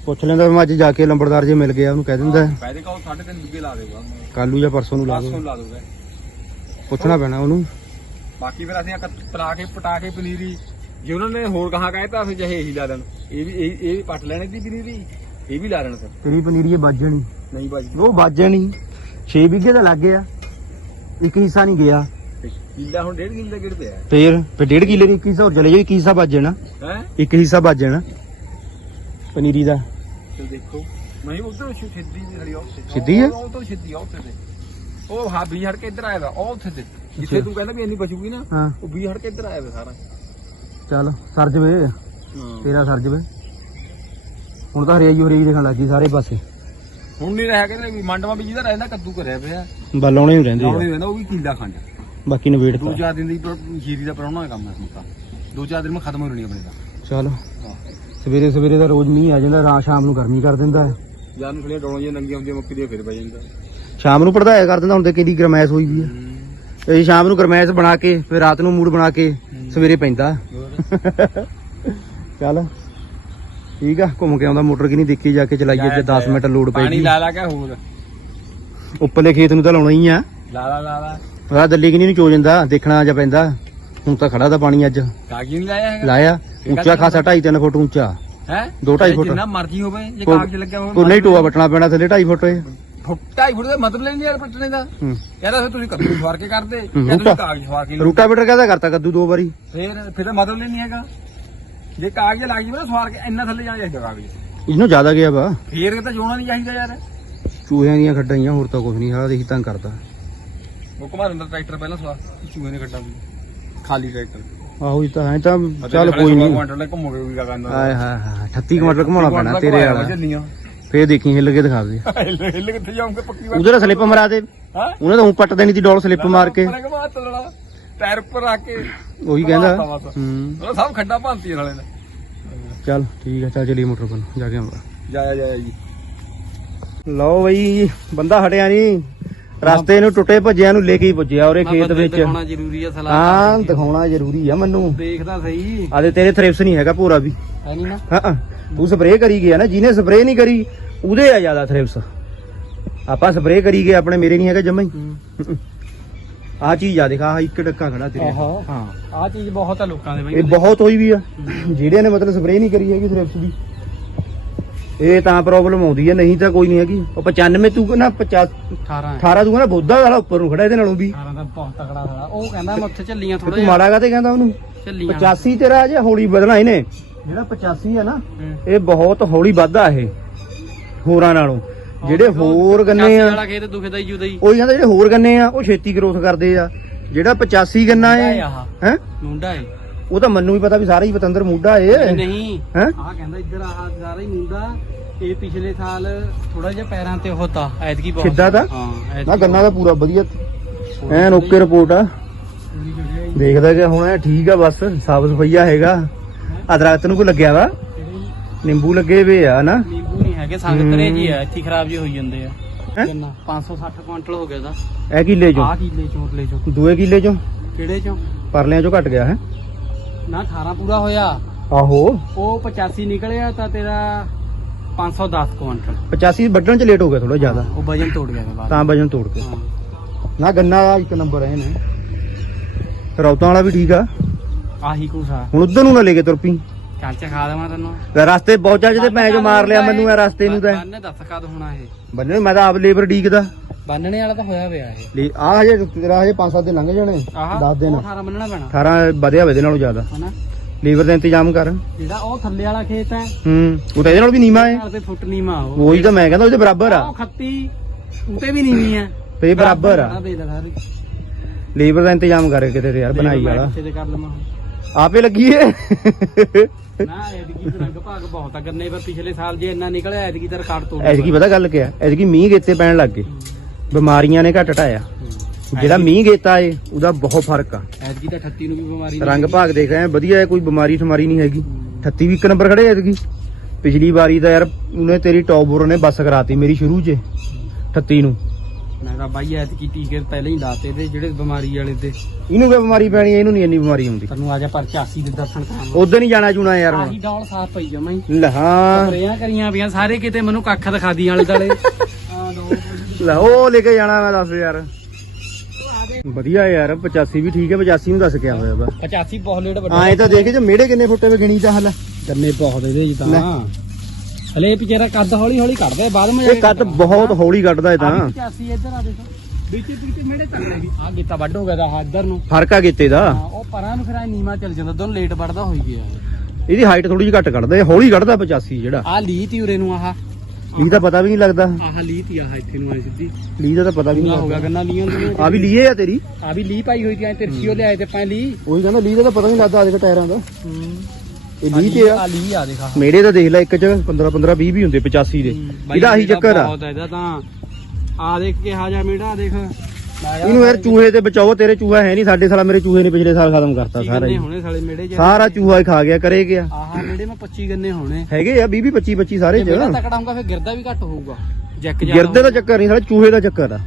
ਪੁੱਛ ਲੈਂਦਾ ਮੈਂ ਅੱਜ ਜਾ ਕੇ ਲੰਬੜਦਾਰ ਜੇ ਮਿਲ ਗਿਆ ਉਹਨੂੰ ਕਹਿ ਦਿੰਦਾ। ਪੈਦੇ ਕਹੋ ਸਾਢੇ ਤਿੰਨ ਦੁੱਗੇ ਲਾ ਦੇਗਾ ਕੱਲੂ ਜਾਂ ਪਰਸੋਂ ਨੂੰ ਲਾ ਦੋ ਲਾ ਦੂਗਾ ਪੁੱਛਣਾ ਪੈਣਾ ਉਹਨੂੰ। ਬਾਕੀ ਫਿਰ ਅਸੀਂ ਆਹ ਪਲਾ ਕੇ ਪਟਾ ਕੇ ਪਨੀਰੀ ਜੇ ਉਹਨਾਂ ਨੇ ਹੋਰ ਕਹਾ ਕਹਿਤਾ ਫਿਰ ਚਾਹੇ ਇਹੀ ਲਾ ਦੇਣ। ਇਹ ਵੀ ਇਹ ਇਹ ਵੀ ਪੱਟ ਲੈਣੇ ਦੀ ਪਨੀਰੀ ਇਹ ਵੀ ਲਾ ਦੇਣ ਫਿਰ। ਤੇਰੀ ਪਨੀਰੀ ਇਹ ਵੱਜਣੀ ਨਹੀਂ ਬਾਜੀ ਉਹ ਵੱਜਣੀ 6 ਵਿਗੇ ਦਾ ਲੱਗ ਗਿਆ। ਇੱਕ ਹਿੱਸਾ ਨਹੀਂ ਗਿਆ। ਕਿੱਲਾ ਹੁਣ ਡੇਢ ਕਿੱਲੇ ਗਿਰ ਪਿਆ? ਫੇਰ ਫੇਰ ਡੇਢ ਕਿੱਲੇ ਦੀ ਇੱਕ ਹਿੱਸਾ ਹੋਰ ਚਲੇ ਜਾਓ ਇੱਕ ਹਿੱਸਾ ਵੱਜ ਜਾਣਾ। ਹੈ? ਇੱਕ ਹਿੱਸਾ ਵੱਜ ਜਾਣਾ। ਪਨੀਰੀ ਦਾ। ਤੇ ਦੇਖੋ। ਨਹੀਂ ਉਧਰ ਸਿੱਧੀ ਵੀ ਖੜੀ ਆ ਉੱਥੇ। ਸਿੱਧੀ ਆ? ਉਹ ਉਹ ਤੋਂ ਸਿੱਧੀ ਆ ਉੱਥੇ ਤੇ। ਉਹ ਹਾਂ ਵੀ ਹੜ ਕੇ ਇੱਧਰ ਆਇਆ ਵਾ ਉਹ ਉੱਥੇ ਤੇ। ਜਿੱਥੇ ਤੂੰ ਕਹਿੰਦਾ ਵੀ ਇੰਨੀ ਬਚੂਗੀ ਨਾ ਹਾਂ। ਉਹ ਵੀ ਹੜ ਕੇ ਇੱਧਰ ਆਇਆ ਵਾ ਸਾਰਾ। ਚੱਲ ਸਰ ਜਵੇ। ਤੇਰਾ ਸਰ ਜਵੇ। ਹੁਣ ਤਾਂ ਹਰਿਆਈ ਹਰਿਆਈ ਦੇਖਣ ਲੱਗੀ ਸਾਰੇ ਪਾਸੇ। ਹੁਣ ਨਹੀਂ ਰਹਿ ਕਹਿੰਦੇ ਵੀ ਮੰਡਵਾ ਵੀ ਜਿਹਦਾ ਰਹਿੰਦਾ ਕੱਦੂ ਕਰਿਆ ਪਿਆ। ਬਾ ਲਾਉਣੇ ਹੀ ਰਹਿੰਦੇ ਆ। ਰਹਿੰਦਾ ਉਹ ਵੀ ਕਿੱਲਾ ਖੰਡ ਬਾਕੀ ਨਵੇੜ ਦੋ ਚਾਰ ਦਿਨ ਦੀ ਜੀਰੀ ਦਾ ਪਰਾਉਣਾ ਕੰਮ ਹੈ ਸਮਕਾ ਦੋ ਚਾਰ ਦਿਨ ਮੈਂ ਖਤਮ ਹੋ ਜਾਣੀ ਆਪਣੇ ਦਾ। ਚੱਲ। ਹਾਂ। ਸਵੇਰੇ ਸਵੇਰੇ ਦਾ ਰੋਜ਼ ਮੀਂਹ ਆ ਜਾਂਦਾ ਰਾਤ ਸ਼ਾਮ ਨੂੰ ਗਰਮੀ ਕਰ ਦਿੰਦਾ ਹੈ। ਯਾਰ ਨੂੰ ਥੋੜੀਆਂ ਡੋਲਾਂ ਜਿਹੀਆਂ ਨੰਗੀਆਂ ਹੁੰਦੀਆਂ ਮੱਕੀ ਦੀਆਂ ਫਿਰ ਪੈ ਜਾਂਦਾ। ਸ਼ਾਮ ਨੂੰ ਪੜਦਾਇਆ ਕਰ ਦਿੰਦਾ ਹੁਣ ਤੇ ਕਿਹਦੀ ਗਰਮੈਸ਼ ਹੋਈ ਵੀ ਹੈ। ਇਹ ਸ਼ਾਮ ਨੂੰ ਗਰਮੈਸ਼ ਬਣਾ ਕੇ ਫਿਰ ਰਾਤ ਨੂੰ ਮੂਡ ਬਣਾ ਕੇ ਸਵੇਰੇ ਪੈਂਦਾ। ਚੱਲ ਠੀਕ ਆ ਘੁੰਮ ਕੇ ਆਉਂਦਾ ਮੋਟਰ ਕਿ ਨਹੀਂ ਦੇਖੀ ਜਾ ਕੇ ਚਲਾਈਏ ਤੇ 10 ਮਿੰਟ ਲੋਡ ਪਾਣੀ ਪੈਗੀ ਲਾ ਲਾ ਕੇ ਹੋਰ। ਉੱਪਰਲੇ ਖੇਤ ਨੂੰ ਤਾਂ ਲਾਉਣਾ ਹੀ ਆ। ਲਾ ਲਾ ਲਾ ਲਾ। ਉਹਦਾ ਦੱਲੀ ਕਿ ਨਹੀਂ ਚੋ ਜਾਂਦਾ ਦੇਖਣਾ ਜਾ ਪੈਂਦਾ। ਹੁਣ ਤਾਂ ਖੜਾ ਦਾ ਪਾਣੀ ਅੱਜ। ਕਾਗਜ਼ ਨਹੀਂ ਲਾਇਆ ਹੈਗਾ? ਲਾਇਆ। ਉੱਚਾ ਖਾਸਾ 2.5 3 ਫੁੱਟ ਉੱਚਾ। ਹੈ? ਦੋ ਢਾਈ ਫੁੱਟ। ਜਿੰਨਾ ਮਰਜ਼ੀ ਹੋਵੇ ਜੇ ਕਾਗਜ਼ ਲੱਗਿਆ ਹੋਵੇ ਕੋਈ ਨਹੀਂ ਟੋਆ ਵੱਟਣਾ ਪੈਣਾ ਥੱਲੇ 2.5 ਫੁੱਟ। ਇਹ ਢਾਈ ਫੁੱਟ ਦਾ ਮਤਲਬ ਨਹੀਂ ਯਾਰ ਪੱਟਣੇ ਦਾ। ਕਹਿੰਦਾ ਫਿਰ ਤੁਸੀਂ ਕੱਦੂ ਸਵਾਰ ਕੇ ਕਰਦੇ ਜਾਂ ਤੁਸੀਂ ਰੂਟਾ- ਕਾਗਜ਼ ਸਵਾਰ ਕੇ ਲਓ। ਰੂਟਾਵੇਟਰ ਕਹਦਾ ਕਰਤਾ ਕੱਦੂ ਦੋ ਵਾਰੀ? ਫਿਰ ਫਿਰ ਮਤਲਬ ਨਹੀਂ ਹੈਗਾ। ਜੇ ਕਾਗਜ਼ ਲੱਗ ਜਾਵੇ ਨਾ ਸਵਾਰ ਕੇ ਇੰਨਾ ਥੱਲੇ ਜਾਣਾ ਚਾਹੀਦਾ ਕਾਗਜ਼। ਇਹਨੂੰ ਜ਼ਿਆਦਾ ਗਿਆ ਵਾ। ਫੇਰ ਤਾਂ ਜੋਣਾ ਨਹੀਂ ਚਾਹੀਦਾ ਯਾਰ। ਚੂਹਿਆਂ ਦੀਆਂ ਖੱਡਾਂ ਹੀ ਆ ਹੋਰ ਤਾਂ ਕੁਝ ਨਹੀਂ ਸਾਰਾ ਦੇਖੀ ਤੰਗ ਕਰਦਾ ਉਹ ਘੁਮਾ ਦਿੰਦਾ ਟਰੈਕਟਰ ਪਹਿਲਾਂ ਸਵਾਰ ਚੂਹੇ ਨੇ ਕੱਟਾ ਵੀ। ਖਾਲੀ ਟਰੈਕਟਰ ਆਹੋ ਇਹ ਤਾਂ ਚੱਲ ਕੋਈ ਨਹੀਂ। ਕੁਆਂਟਲ ਨੇ ਘੁੰਮੋਗੇ ਵੀ ਕਰਨਾ ਆਏ ਹਾਏ ਹਾਏ 38 ਕੁਆਂਟਲ ਘਮਾਉਣਾ ਪੈਣਾ ਤੇਰੇ ਵਾਲਾ। ਫੇਰ ਦੇਖੀ ਹਿੱਲ ਕੇ ਦਿਖਾ ਦੇ। ਹਿੱਲ ਕਿੱਥੇ ਜਾਉਂਗੇ ਪੱਕੀ ਵਾਰ ਉਧਰ ਸਲਿੱਪ ਮਰਾ ਦੇ। ਉਹਨੇ ਤਾਂ ਉਹ ਪੱਟ ਦੇਣੀ ਸੀ ਡੋਲ ਸਲਿੱਪ ਮਾਰ ਕੇ। ਟਾਇਰ ਉੱਪਰ ਰੱਖ ਕੇ। ਉਹੀ ਕਹਿੰਦਾ। ਹੂੰ। ਸਭ ਖੱਡਾ ਭਾਂਤੀ ਨਾਲੇ ਨੇ। ਚੱਲ ਠੀਕ ਹੈ ਚੱਲ ਚਲੀਏ ਮੋਟਰ ਕੋਲ ਜਾ ਕੇ ਆਉਂਦਾ। ਜਾਇਆ ਜਾਇਆ ਜੀ। ਲਓ ਬਈ ਬੰਦਾ ਹਟਿਆ ਨਹੀਂ। ਰਸਤੇ ਨੂੰ ਟੁੱਟੇ ਭੱਜਿਆਂ ਨੂੰ ਲੈ ਕੇ ਹੀ ਪੁੱਜਿਆ ਉਹਰੇ ਖੇਤ ਵਿੱਚ। ਦਿਖਾਉਣਾ ਜ਼ਰੂਰੀ ਆ ਸਲਾਹ ਹਾਂ ਦਿਖਾਉਣਾ ਜ਼ਰੂਰੀ ਆ ਮੈਨੂੰ। ਦੇਖਦਾ ਸਹੀ। ਆਦੇ ਤੇਰੇ ਥ੍ਰਿਪਸ ਨਹੀਂ ਹੈਗਾ ਪੂਰਾ ਵੀ। ਹੈ ਨਹੀਂ ਨਾ। ਹਾਂ ਤੂੰ ਸਪਰੇਅ ਕਰੀ ਗਿਆ ਨਾ ਜਿਹਨੇ ਸਪਰੇਅ ਨਹੀਂ ਕਰੀ ਉਹਦੇ ਆ ਜ਼ਿਆਦਾ ਥ੍ਰਿਪਸ ਆਪਾਂ ਸਪਰੇਅ ਕਰੀ ਗਏ ਆਪਣੇ ਮੇਰੇ ਨਹੀਂ ਹੈਗਾ ਜਮਾ। ਹੀ। ਆ ਚੀਜ਼ ਆ ਦਿਖਾ ਇੱਕ ਡੱਕਾ ਖੜਾ ਤੇਰੇ। ਆਹਾ। ਹਾਂ। ਆਹ ਚੀਜ਼ ਬਹੁਤ ਆ ਲੋਕਾਂ ਦੇ ਇਹ ਬਹੁਤ ਹੋਈ ਵੀ ਆ। ਜਿਹੜਿਆਂ ਨੇ ਮਤਲਬ ਸਪਰੇਅ ਨਹੀਂ ਕਰੀ ਹੈਗੀ ਥ੍ਰਿਪਸ ਦੀ। ਇਹ ਤਾਂ ਪ੍ਰੋਬਲਮ ਆਉਂਦੀ ਹੈ ਨਹੀਂ ਤਾਂ ਕੋਈ ਨਹੀਂ ਹੈਗੀ। ਉਹ 95 ਤੂੰ ਨਾ 50 18 18 ਤੂੰ ਕਹਿੰਦਾ ਬੋਧਾ ਵਾਲਾ ਉੱਪਰ ਨੂੰ ਖੜਾ ਇਹਦੇ ਨਾਲੋਂ ਵੀ। 18 ਦਾ ਬਹੁਤ ਤਕੜਾ ਸਾਲਾ। ਉਹ ਕਹਿੰਦਾ ਮੈਂ ਉੱਥੇ ਝੱਲੀਆਂ ਤੇ ਥੋੜਾ ਤੂੰ ਮਾੜਾ ਕਾਤੇ ਕਹਿੰਦਾ ਉਹਨੂੰ? ਝੱਲੀਆਂ। 85 ਤੇਰਾ ਅਜੇ ਹੌਲੀ ਵਧਣਾ ਇਹਨੇ। ਜਿਹੜਾ 85 ਆ ਨਾ ਹੂੰ। ਇਹ ਬਹੁਤ ਹੌਲੀ ਵੱਧਦਾ ਇਹ ਹੋਰਾਂ ਨਾਲੋਂ। ਜਿਹੜੇ ਹੋਰ ਗੰਨੇ ਆ ਵਾਲਾ ਖੇਤ ਦੁਖਦਾ ਹੀ ਜੁਦਾ ਹੀ। ਉਹ ਕਹਿੰਦਾ ਜਿਹੜੇ ਹੋਰ ਗੰਨੇ ਆ ਉਹ ਛੇਤੀ ਗਰੋਥ ਕਰਦੇ ਆ। ਜਿਹੜਾ 85 ਗੰਨਾ ਆਹ। ਹੈ? ਮੁੰਡਾ ਏ। ਉਹ ਤਾਂ ਮੈਨੂੰ ਵੀ ਪਤਾ ਵੀ ਸਾਰਾ ਹੀ ਪਤੰਦਰ ਮੁੱਢਾ ਏ। ਨਹੀਂ, ਹੈ? ਆਹ ਕਹਿੰਦਾ ਇੱਧਰ ਆਹ ਸਾਰਾ ਹੀ ਮੁੰਡਾ। ਇਹ ਪਿਛਲੇ ਸਾਲ ਥੋੜਾ ਜਿਹਾ ਪੈਰਾਂ ਤੇ ਹੋਤਾ ਐਤਕੀ ਬਹੁਤ। ਕਿੱਦਾਂ ਦਾ? ਹਾਂ ਨਾ ਐਤਕੀ ਗੰਨਾ ਦਾ ਪੂਰਾ ਵਧੀਆ। ਐਨ ਓਕੇ ਰਿਪੋਰਟ ਆ। ਪੂਰੀ ਵਧੀਆ ਹੀ। ਦੇਖਦਾ ਕਿ ਹੁਣ ਇਹ ਠੀਕ ਆ ਬਸ ਸਾਫ਼ ਸਫਾਈਆ ਹੈਗਾ। ਆ ਦਰਖਤ ਨੂੰ ਕੋਈ ਲੱਗਿਆ ਵਾ? ਨਿੰਬੂ ਲੱਗੇ ਵੇ ਆ ਨਾ? ਨਿੰਬੂ ਨਹੀਂ ਹੈਗੇ ਸੰਗਤਰੇ ਜੀ ਆ ਇੱਥੇ ਖਰਾਬ ਜੀ ਹੋਈ ਜਾਂਦੇ ਆ। ਹੈਂ? ਗੰਨਾ 560 ਕੁਇੰਟਲ ਹੋ ਗਿਆ ਦਾ। ਇਹ ਕਿੱਲੇ ਚੋਂ? ਆਹ ਕਿੱਲੇ ਚੋਂ ਲੈ ਚੋਂ। ਦੂਏ ਕਿੱਲੇ ਚੋਂ? ਕਿਹੜੇ ਚੋਂ? ਪਰਲਿਆਂ ਚੋਂ ਘਟ ਗਿਆ ਹੈ? ਨਾ 18 ਪੂਰਾ ਹੋਇਆ। ਆਹੋ। ਉਹ 85 ਨਿਕਲਿਆ ਤਾਂ ਤੇਰਾ 510 ਕੁਇੰਟਲ। 85 ਵੱਢਣ ਚ ਲੇਟ ਹੋ ਗਿਆ ਥੋੜਾ ਜ਼ਿਆਦਾ। ਉਹ ਵਜਨ ਤੋੜ ਗਿਆ ਬਾਅਦ ਤਾਂ ਵਜਨ ਤੋੜ ਕੇ ਹਾਂ। ਨਾ ਗੰਨਾ ਇੱਕ ਨੰਬਰ ਹੈ ਨੇ ਰੌਤਾਂ ਵਾਲਾ ਵੀ ਠੀਕ ਆ। ਆਹੀ ਕੁਛ ਆ। ਹੁਣ ਉਧਰ ਨੂੰ ਨਾ ਲੈ ਕੇ ਤੁਰ ਪਈ। ਚਾਚਾ ਖਾ ਦੇਵਾਂ ਤੈਨੂੰ। ਰਸਤੇ ਪਹੁੰਚਾ ਜਿਹਦੇ ਪੈਂਚ ਮਾਰ ਲਿਆ ਮੈਨੂੰ ਇਹ ਰਸਤੇ ਨੂੰ ਤਾਂ। ਬੰਨੇ ਦੱਸ ਕਦ ਹੋਣਾ ਇਹ। ਬੰਨੇ ਮੈਂ ਤਾਂ ਆਪ ਲੇਬਰ ਡੀਕਦਾ ਬੰਨਣੇ ਵਾਲਾ ਤਾਂ ਹੋਇਆ ਪਿਆ ਇਹ। ਲੈ ਆ ਹਜੇ ਤੇਰਾ ਹਜੇ 5-7 ਦਿਨ ਲੰਘ ਜਾਣੇ ਆਹ 10 ਦਿਨ। ਉਹ 18 ਬੰਨਣਾ ਪੈਣਾ। 18 ਵਧਿਆ ਵੇ ਇਹਦੇ ਨਾਲੋਂ ਜ਼ਿਆਦਾ। ਹਨਾ? ਲੇਬਰ ਦਾ ਇੰਤਜ਼ਾਮ ਕਰ। ਜਿਹੜਾ ਉਹ ਥੱਲੇ ਵਾਲਾ ਖੇਤ ਹੈ ਹੂੰ ਉਹ ਤਾਂ ਇਹਦੇ ਨਾਲ ਵੀ ਨੀਮਾ ਹੈ। ਨਾਲ ਤੇ ਫੁੱਟ ਮਾ ਉਹ। ਉਹੀ ਤਾਂ ਮੈਂ ਕਹਿੰਦਾ ਉਹਦੇ ਬਰਾਬਰ ਆ। ਉਹ ਖੱਤੀ ਉਤੇ ਵੀ ਨਹੀਂ ਹੈ। ਤੇ ਬਰਾਬਰ ਆ। ਦੇ ਦੇ ਦਾ ਇੰਤਜ਼ਾਮ ਕਰ ਕਿਤੇ ਤੇ ਯਾਰ ਬਣਾਈ ਵਾਲਾ। ਕਰ ਲਵਾਂ। ਆਪੇ ਲੱਗੀਏ ਨਾ ਐਤਕੀ ਰੰਗ ਭਾਗ ਬਹੁਤ ਆ ਗੰਨੇ ਪਰ ਪਿਛਲੇ ਸਾਲ ਜੇ ਇੰਨਾ ਨਿਕਲਿਆ ਐਤਕੀ ਤਾਂ ਰਿਕਾਰਡ ਤੋੜ ਐਤਕੀ ਪਤਾ ਗੱਲ ਕਿਆ ਐਤਕੀ ਮੀਂਹ ਗੇਤੇ ਪੈਣ ਲੱਗ ਗਏ। ਬਿਮਾਰੀਆਂ ਨੇ ਘਟ ਟਾਇਆ ਜਿਹੜਾ ਮੀਂਹ ਗੇਤਾ ਏ ਉਹਦਾ ਬਹੁਤ ਫ਼ਰਕ ਆ। ਐਤਕੀ ਤਾਂ 38 ਨੂੰ ਵੀ ਬਿਮਾਰੀ ਰੰਗ ਭਾਗ ਦੇਖ ਰਹੇ ਆ ਵਧੀਆ ਹੈ ਕੋਈ ਬਿਮਾਰੀ ਠਮਾਰੀ ਨਹੀਂ ਹੈਗੀ। 38 ਵੀ ਇੱਕ ਨੰਬਰ ਖੜੇ ਐਤਕੀ। ਪਿਛਲੀ ਵਾਰੀ ਤਾਂ ਯਾਰ ਉਹਨੇ ਤੇਰੀ ਟੌਪ ਬੋਰ ਨੇ ਬੱਸ ਕਰਾਤੀ ਮੇਰੀ ਸ਼ੁਰੂ 'ਚ 38 ਨੂੰ। ਮੈਂ ਕਿਹਾ ਬਾਈ ਐਤਕੀ ਟੀਕੇ ਪਹਿਲਾਂ ਹੀ ਲਾਤੇ ਤੇ ਜਿਹੜੇ ਬਿਮਾਰੀ ਵਾਲੇ ਤੇ। ਇਹਨੂੰ ਕੀ ਬਿਮਾਰੀ ਪੈਣੀ ਹੈ ਇਹਨੂੰ ਨਹੀਂ ਇੰਨੀ ਬਿਮਾਰੀ ਹੁੰਦੀ। ਤੈਨੂੰ ਆ ਜਾ ਪਰ 84 ਦੇ ਦਰਸ਼ਨ ਕਰਾਵਾਂ ਉਦੋਂ ਨਹੀਂ ਜਾਣਾ ਜੂਣਾ ਯਾਰ ਆਹੀ ਡੌਲ ਸਾਫ਼ ਪਈ ਜਮਾਂ ਹੀ। ਲਹਾਂ ਸਪਰੇਆਂ ਕਰੀਆਂ ਪਈਆਂ ਸਾਰੇ ਕਿਤੇ ਮੈਨੂੰ ਕੱਖ ਦਿਖਾਦੀ ਆਲੇ ਦਾਲੇ ਲੈ ਉਹ ਲੈ ਕੇ ਜਾਣਾ ਮੈਂ ਦੱਸ ਯਾਰ। ਵਧੀਆ ਯਾਰ 85 ਵੀ ਠੀਕ ਹੈ 85 ਨੂੰ ਦੱਸ ਕੇ ਹੋਇਆ ਵਾ। 85 ਬਹੁਤ ਲੇਟ ਵੱਡਾ। ਆਏ ਤਾਂ ਦੇਖ ਜੇ ਮੇੜੇ ਕਿੰਨੇ ਫੁੱਟੇ ਵੇ ਗਿਣੀ ਤਾਂ ਹਲ। ਗੰਨੇ ਬਹੁਤ ਇਹਦੇ ਜੀ। ਤਾਂ। ਹਲੇ ਵਿਚਾਰਾ ਕੱਦ ਹੌਲੀ ਹੌਲੀ ਕੱਢਦਾ ਬਾਅਦ ਵਿੱਚ ਇਹ ਕੱਦ ਬਹੁਤ ਹੌਲੀ ਕੱਢਦਾ ਇਹ ਤਾਂ। 85 ਇੱਧਰ ਆ ਦੇਖੋ। ਵਿੱਚ ਵਿੱਚ ਮੇੜੇ ਰਹੀ ਆ ਹੋ ਗਿਆ ਦਾ ਇੱਧਰ ਨੂੰ। ਫ਼ਰਕ ਆ ਕੀਤੇ ਦਾ। ਹਾਂ ਉਹ ਪਰਾਂ ਨੂੰ ਫਿਰ ਆ ਨੀਮਾ ਚੱਲ ਜਾਂਦਾ ਦੋਨੋਂ ਲੇਟ ਵੱਢਦਾ ਹੋਈ ਗਿਆ। ਇਹਦੀ ਹਾਈਟ ਥੋੜੀ ਜਿਹੀ ਘੱਟ ਕੱਢਦਾ ਹੌਲੀ ਕੱਢਦਾ 85 ਜਿਹੜਾ। ਆ ਲੀ ਤੀ ਉਰੇ ਨੂੰ ਆਹ। ਲੀ ਦਾ ਪਤਾ ਵੀ ਨਹੀਂ ਲੱਗਦਾ। ਆਹ ਲੀ ਤੀ ਆਹ ਇੱਥੇ ਨੂੰ ਆਈ ਸਿੱਧੀ। ਲੀ ਦਾ ਤਾਂ ਪਤਾ ਵੀ ਨਹੀਂ ਹੋ ਗਿਆ ਲੱਗਦਾ ਗੰਨਾ ਲੀਆਂ ਦੀਆਂ ਆ ਵੀ ਲੀਏ ਆ ਤੇਰੀ? ਆ ਵੀ ਲੀ ਪਾਈ ਹੋਈ ਤੀ ਐ ਤਿਰਛੀ ਉਹ ਲਿਆਏ ਤੇ ਪੈ ਲੀ। ਉਹੀ ਕਹਿੰਦਾ ਲੀ ਦਾ ਤਾਂ ਪਤਾ ਨਹੀਂ ਲੱਗਦਾ ਅੱਜ ਦੇ ਟਾਇਰਾਂ ਦਾ। ਇਹ ਲੀ ਤੇ ਆ। ਆ ਲੀ ਆ ਦੇਖਾ ਮੇਰੇ ਤਾਂ ਦੇਖ ਲੈ ਇੱਕ ਚ 15 15 20 ਵੀ ਹੁੰਦੇ 85 ਦੇ। ਇਹਦਾ ਆਹੀ ਚੱਕਰ ਆ। ਬਹੁਤ ਆ ਇਹਦਾ ਤਾਂ। ਆ ਦੇਖ ਕੇ ਹਾ ਜਾ ਮੇੜਾ ਦੇਖ। ਇਹਨੂੰ ਯਾਰ ਚੂਹੇ ਤੇ ਬਚਾਓ ਤੇਰੇ ਚੂਹਾ ਹੈ ਨਹੀਂ ਸਾਡੇ ਸਾਲਾ ਮੇਰੇ ਚੂਹੇ ਨੇ ਪਿਛਲੇ ਸਾਲ ਖਤਮ ਕਰਤਾ ਸਾਰਾ ਹੀ। ਹੋਣੇ ਸਾਲੇ ਮੇੜੇ ਚ ਸਾਰਾ ਚੂਹਾ ਹੀ ਖਾ ਗਿਆ ਕਰੇ ਗਿਆ। ਆਹ ਮੇੜੇ ਮੈਂ 25 ਗੰਨੇ ਹੋਣੇ। ਹੈਗੇ ਆ 20 25 25 ਸਾਰੇ ਜੇ ਮੇੜਾ ਤਕੜਾ ਹੋਊਗਾ ਫਿਰ ਗਿਰਦਾ ਵੀ ਘੱਟ ਹੋਊਗਾ। ਜੈਕ ਗਿਰਦੇ ਦਾ ਚੱਕਰ ਨਹੀਂ ਸਾਲਾ ਚੂਹੇ ਦਾ ਚੱਕਰ ਆ।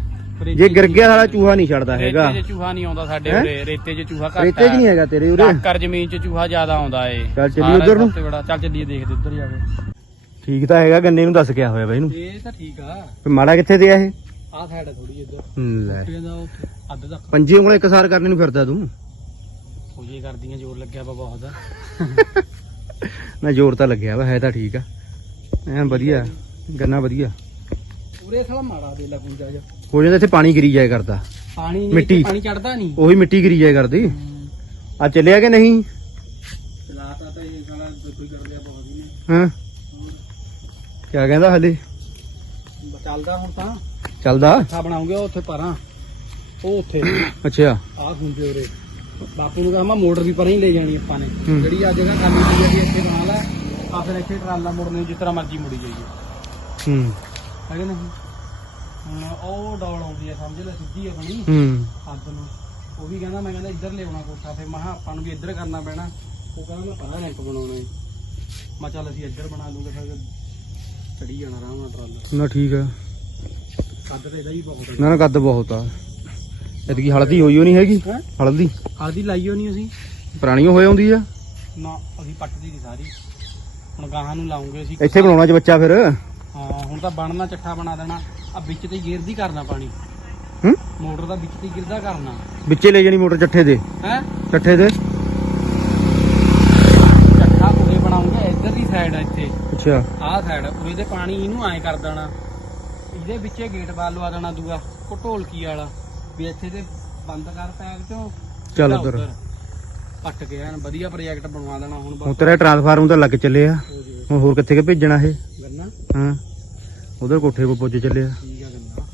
ਜੇ ਗਿਰ ਗਿਆ ਸਾਲਾ ਚੂਹਾ ਨਹੀਂ ਛੱਡਦਾ ਹੈਗਾ। ਰੇਤੇ 'ਚ ਚੂਹਾ ਨਹੀਂ ਆਉਂਦਾ ਸਾਡੇ? ਉਰੇ ਰੇਤੇ 'ਚ ਚੂਹਾ ਘੱਟ ਰੇਤੇ 'ਚ ਨਹੀਂ ਹੈਗਾ ਤੇਰੇ ਉਰੇ। ਕਰ ਜ਼ਮੀਨ 'ਚ ਚੂਹਾ ਜ਼ਿਆਦਾ ਆਉਂਦਾ ਏ। ਚੱਲ ਸਾਰਾ ਉੱਧਰ ਨੂੰ। ਚੱਲ ਚੱਲੀਏ ਦੇਖਦੇ ਉੱਧਰ ਜਾ ਕੇ ਠੀਕ ਤਾਂ ਹੈਗਾ ਗੰਨੇ ਨੂੰ ਦੱਸ ਗਿਆ ਹੋਇਆ ਬਾਈ ਇਹਨੂੰ। ਇਹ ਤਾਂ ਠੀਕ ਆ। ਮਾੜਾ ਕਿੱਥੇ ਤੇ ਆ ਇਹ? ਆਹ ਸਾਈਡ ਥੋੜੀ ਇੱਧਰ। ਹੂੰ, ਲੈ। ਉੱਥੇ ਦਾ ਉੱਥੇ ਅੱਧ ਤੱਕ। ਪੰਜੇ ਉਂਗਲਾਂ ਇੱਕ ਸਾਰ ਕਰਨੇ ਨੂੰ ਫਿਰਦਾ ਤੂੰ। ਹੋ ਜੇ ਕਰਦੀਆਂ ਜ਼ੋਰ ਲੱਗਿਆ ਵਾ ਬਹੁਤ। ਨਾ ਜ਼ੋਰ ਤਾਂ ਲੱਗਿਆ ਵਾ ਹੈ ਤਾਂ ਠੀਕ ਆ। ਐ ਵਧੀਆ ਗੰਨਾ ਵਧੀਆ। ਪੂਰੇ ਸਾਲਾ ਮਾੜਾ ਦੇ ਲਾ ਪੁੰਜਾ ਜਾ ਹੋ ਜਾਂਦਾ ਇੱਥੇ ਪਾਣੀ ਗਿਰੀ ਜਾਇਆ ਕਰਦਾ। ਪਾਣੀ ਨਹੀਂ ਮਿੱਟੀ। ਇੱਥੇ ਪਾਣੀ ਚੜਦਾ ਨਹੀਂ। ਉਹੀ ਮਿੱਟੀ ਗਿਰੀ ਜਾਇਆ ਕਰਦੀ। ਆ ਚੱਲਿਆ ਕਿ ਨਹੀਂ? ਚਲਾਤਾ ਤਾਂ ਇਹ ਸਾਲਾ ਕੋਈ ਕਰ ਲਿਆ ਬਹੁਤ ਹੀ। ਹਾਂ? ਕਿਆ ਕਹਿੰਦਾ ਹਲੇ? ਨੇ ਚੱਲਦਾ ਹੁਣ ਤਾਂ। ਚੱਲਦਾ? ਅੱਛਾ ਬਣਾਉਂਗੇ ਉੱਥੇ ਪਰਾਂ ਉਹ ਉੱਥੇ। ਅੱਛਾ। ਆਹ ਗੁੰਜੇ ਉਰੇ। ਬਾਪੂ ਨੂੰ ਕਹਾਂ ਮੋਟਰ ਵੀ ਪਰਾਂ ਹੀ ਲੈ ਜਾਣੀ ਆਪਾਂ ਨੇ। ਹੂੰ। ਜਿਹੜੀ ਆ ਜਗ੍ਹਾ ਖਾਲੀ ਪਈ ਹੈ ਇੱਥੇ ਬਣਾ ਲੈ ਆ ਫਿਰ ਇੱਥੇ ਟਰਾਲਾ ਮੁੜਨੇ ਜਿਸ ਤਰ੍ਹਾਂ ਮਰਜ਼ੀ ਮੁੜੀ ਜਾਈਏ। ਹੂੰ। ਹੈ ਕਿ ਨਹੀਂ? ਹੁਣ ਉਹ ਡੌਲ ਆਉਂਦੀ ਹੈ ਸਮਝ ਲੈ ਸਿੱਧੀ ਆਪਣੀ ਹੂੰ। ਹੱਦ ਨੂੰ। ਉਹ ਵੀ ਕਹਿੰਦਾ ਮੈਂ ਕਹਿੰਦਾ ਇੱਧਰ ਲਿਆਉਣਾ ਕੋਠਾ ਫਿਰ ਮੈਂ ਕਿਹਾ ਆਪਾਂ ਨੂੰ ਵੀ ਇੱਧਰ ਕਰਨਾ ਪੈਣਾ। ਉਹ ਕਹਿੰਦਾ ਮੈਂ ਪਰਾਂ ਰੈਂਪ ਬਣਾਉਣਾ ਹੈ ਮੈਂ ਚੱਲ ਅਸੀਂ ਇੱਧਰ ਬਣਾ ਲੂਗੇ ਫਿਰ ਚੜੀ ਜਾਣਾ ਆਰਾਮ ਨਾਲ ਟਰਾਲਾ। ਨਾ ਠੀਕ ਆ। ਕੱਦ ਤੇ ਇਹਦਾ ਵੀ ਬਹੁਤ ਹੈ ਨਾ ਨਾ ਕੱਦ ਬਹੁਤ ਆ। ਇਤਕੀ ਹਲਦੀ ਹੋਈ ਹੋ ਨਹੀਂ ਹੈਗੀ? ਹੈਂ? ਹਲਦੀ? ਆਦੀ ਲਾਈਓ ਨਹੀਂ ਅਸੀਂ। ਪੁਰਾਣੀ ਹੋਏ ਆਉਂਦੀ ਆ? ਨਾ ਅਸੀਂ ਪੱਟਦੀ ਨਹੀਂ ਸਾਰੀ। ਹੁਣ ਗਾਹਾਂ ਨੂੰ ਲਾਉਂਗੇ ਅਸੀਂ। ਇੱਥੇ ਬਣਾਉਣਾ ਚ ਬੱਚਾ ਫਿਰ? ਹਾਂ ਹੁਣ ਤਾਂ ਬਣਨਾ ਚੱਠਾ ਬਣਾ ਦੇਣਾ। ਆ ਵਿੱਚ ਤੇ ਗਿਰਦੀ ਕਰਨਾ ਪਾਣੀ। ਹੂੰ? ਮੋਟਰ ਦਾ ਵਿੱਚ ਤੇ ਗਿਰਦਾ ਕਰਨਾ। ਵਿੱਚੇ ਲੈ ਜਾਣੀ ਮੋਟਰ ਚੱਠੇ ਦੇ। ਹੈ? ਚੱਠੇ ਦੇ? ਚੱਠਾ ਪੂਰੇ ਬਣਾਉਂਗੇ ਇੱਧਰ ਦੀ ਸਾਈਡ ਆ ਇੱਥੇ। ਅੱਛਾ। ਆਹ ਸਾਈਡ ਉਰੇ ਪਾਣੀ ਇਹਨੂੰ ਐਂ ਕਰ ਦੇਣਾ। ਇਹਦੇ ਵਿੱਚੇ ਗੇਟ ਬਾਲ ਲਵਾ ਦੇਣਾ ਦੂਆ ਉਹ ਢੋਲਕੀ ਵਾਲਾ? ਵੀ ਇੱਥੇ ਤੇ ਬੰਦ ਕਰ ਪੈਕ ਚੋਂ ਚੱਲ ਉੱਧਰ। ਪੱਟ ਕੇ ਐਨ ਵਧੀਆ ਪ੍ਰੋਜੈਕਟ ਬਣਵਾ ਦੇਣਾ ਹੁਣ ਹੁਣ ਬਸ ਤੇਰਾ ਟ੍ਰਾਂਸਫਾਰਮ ਤਾਂ ਲੱਗ ਚੱਲਿਆ। ਹੋ ਜਾਵੇ ਹੁਣ ਹੋਰ ਕਿੱਥੇ ਕਿ ਭੇਜਣਾ ਇਹ? ਗੰਨਾ? ਹਾਂ। ਉਧਰ ਕੋਠੇ ਕੋ ਪੁੱਜ ਠੀਕ ਆ ਗੰਨਾ।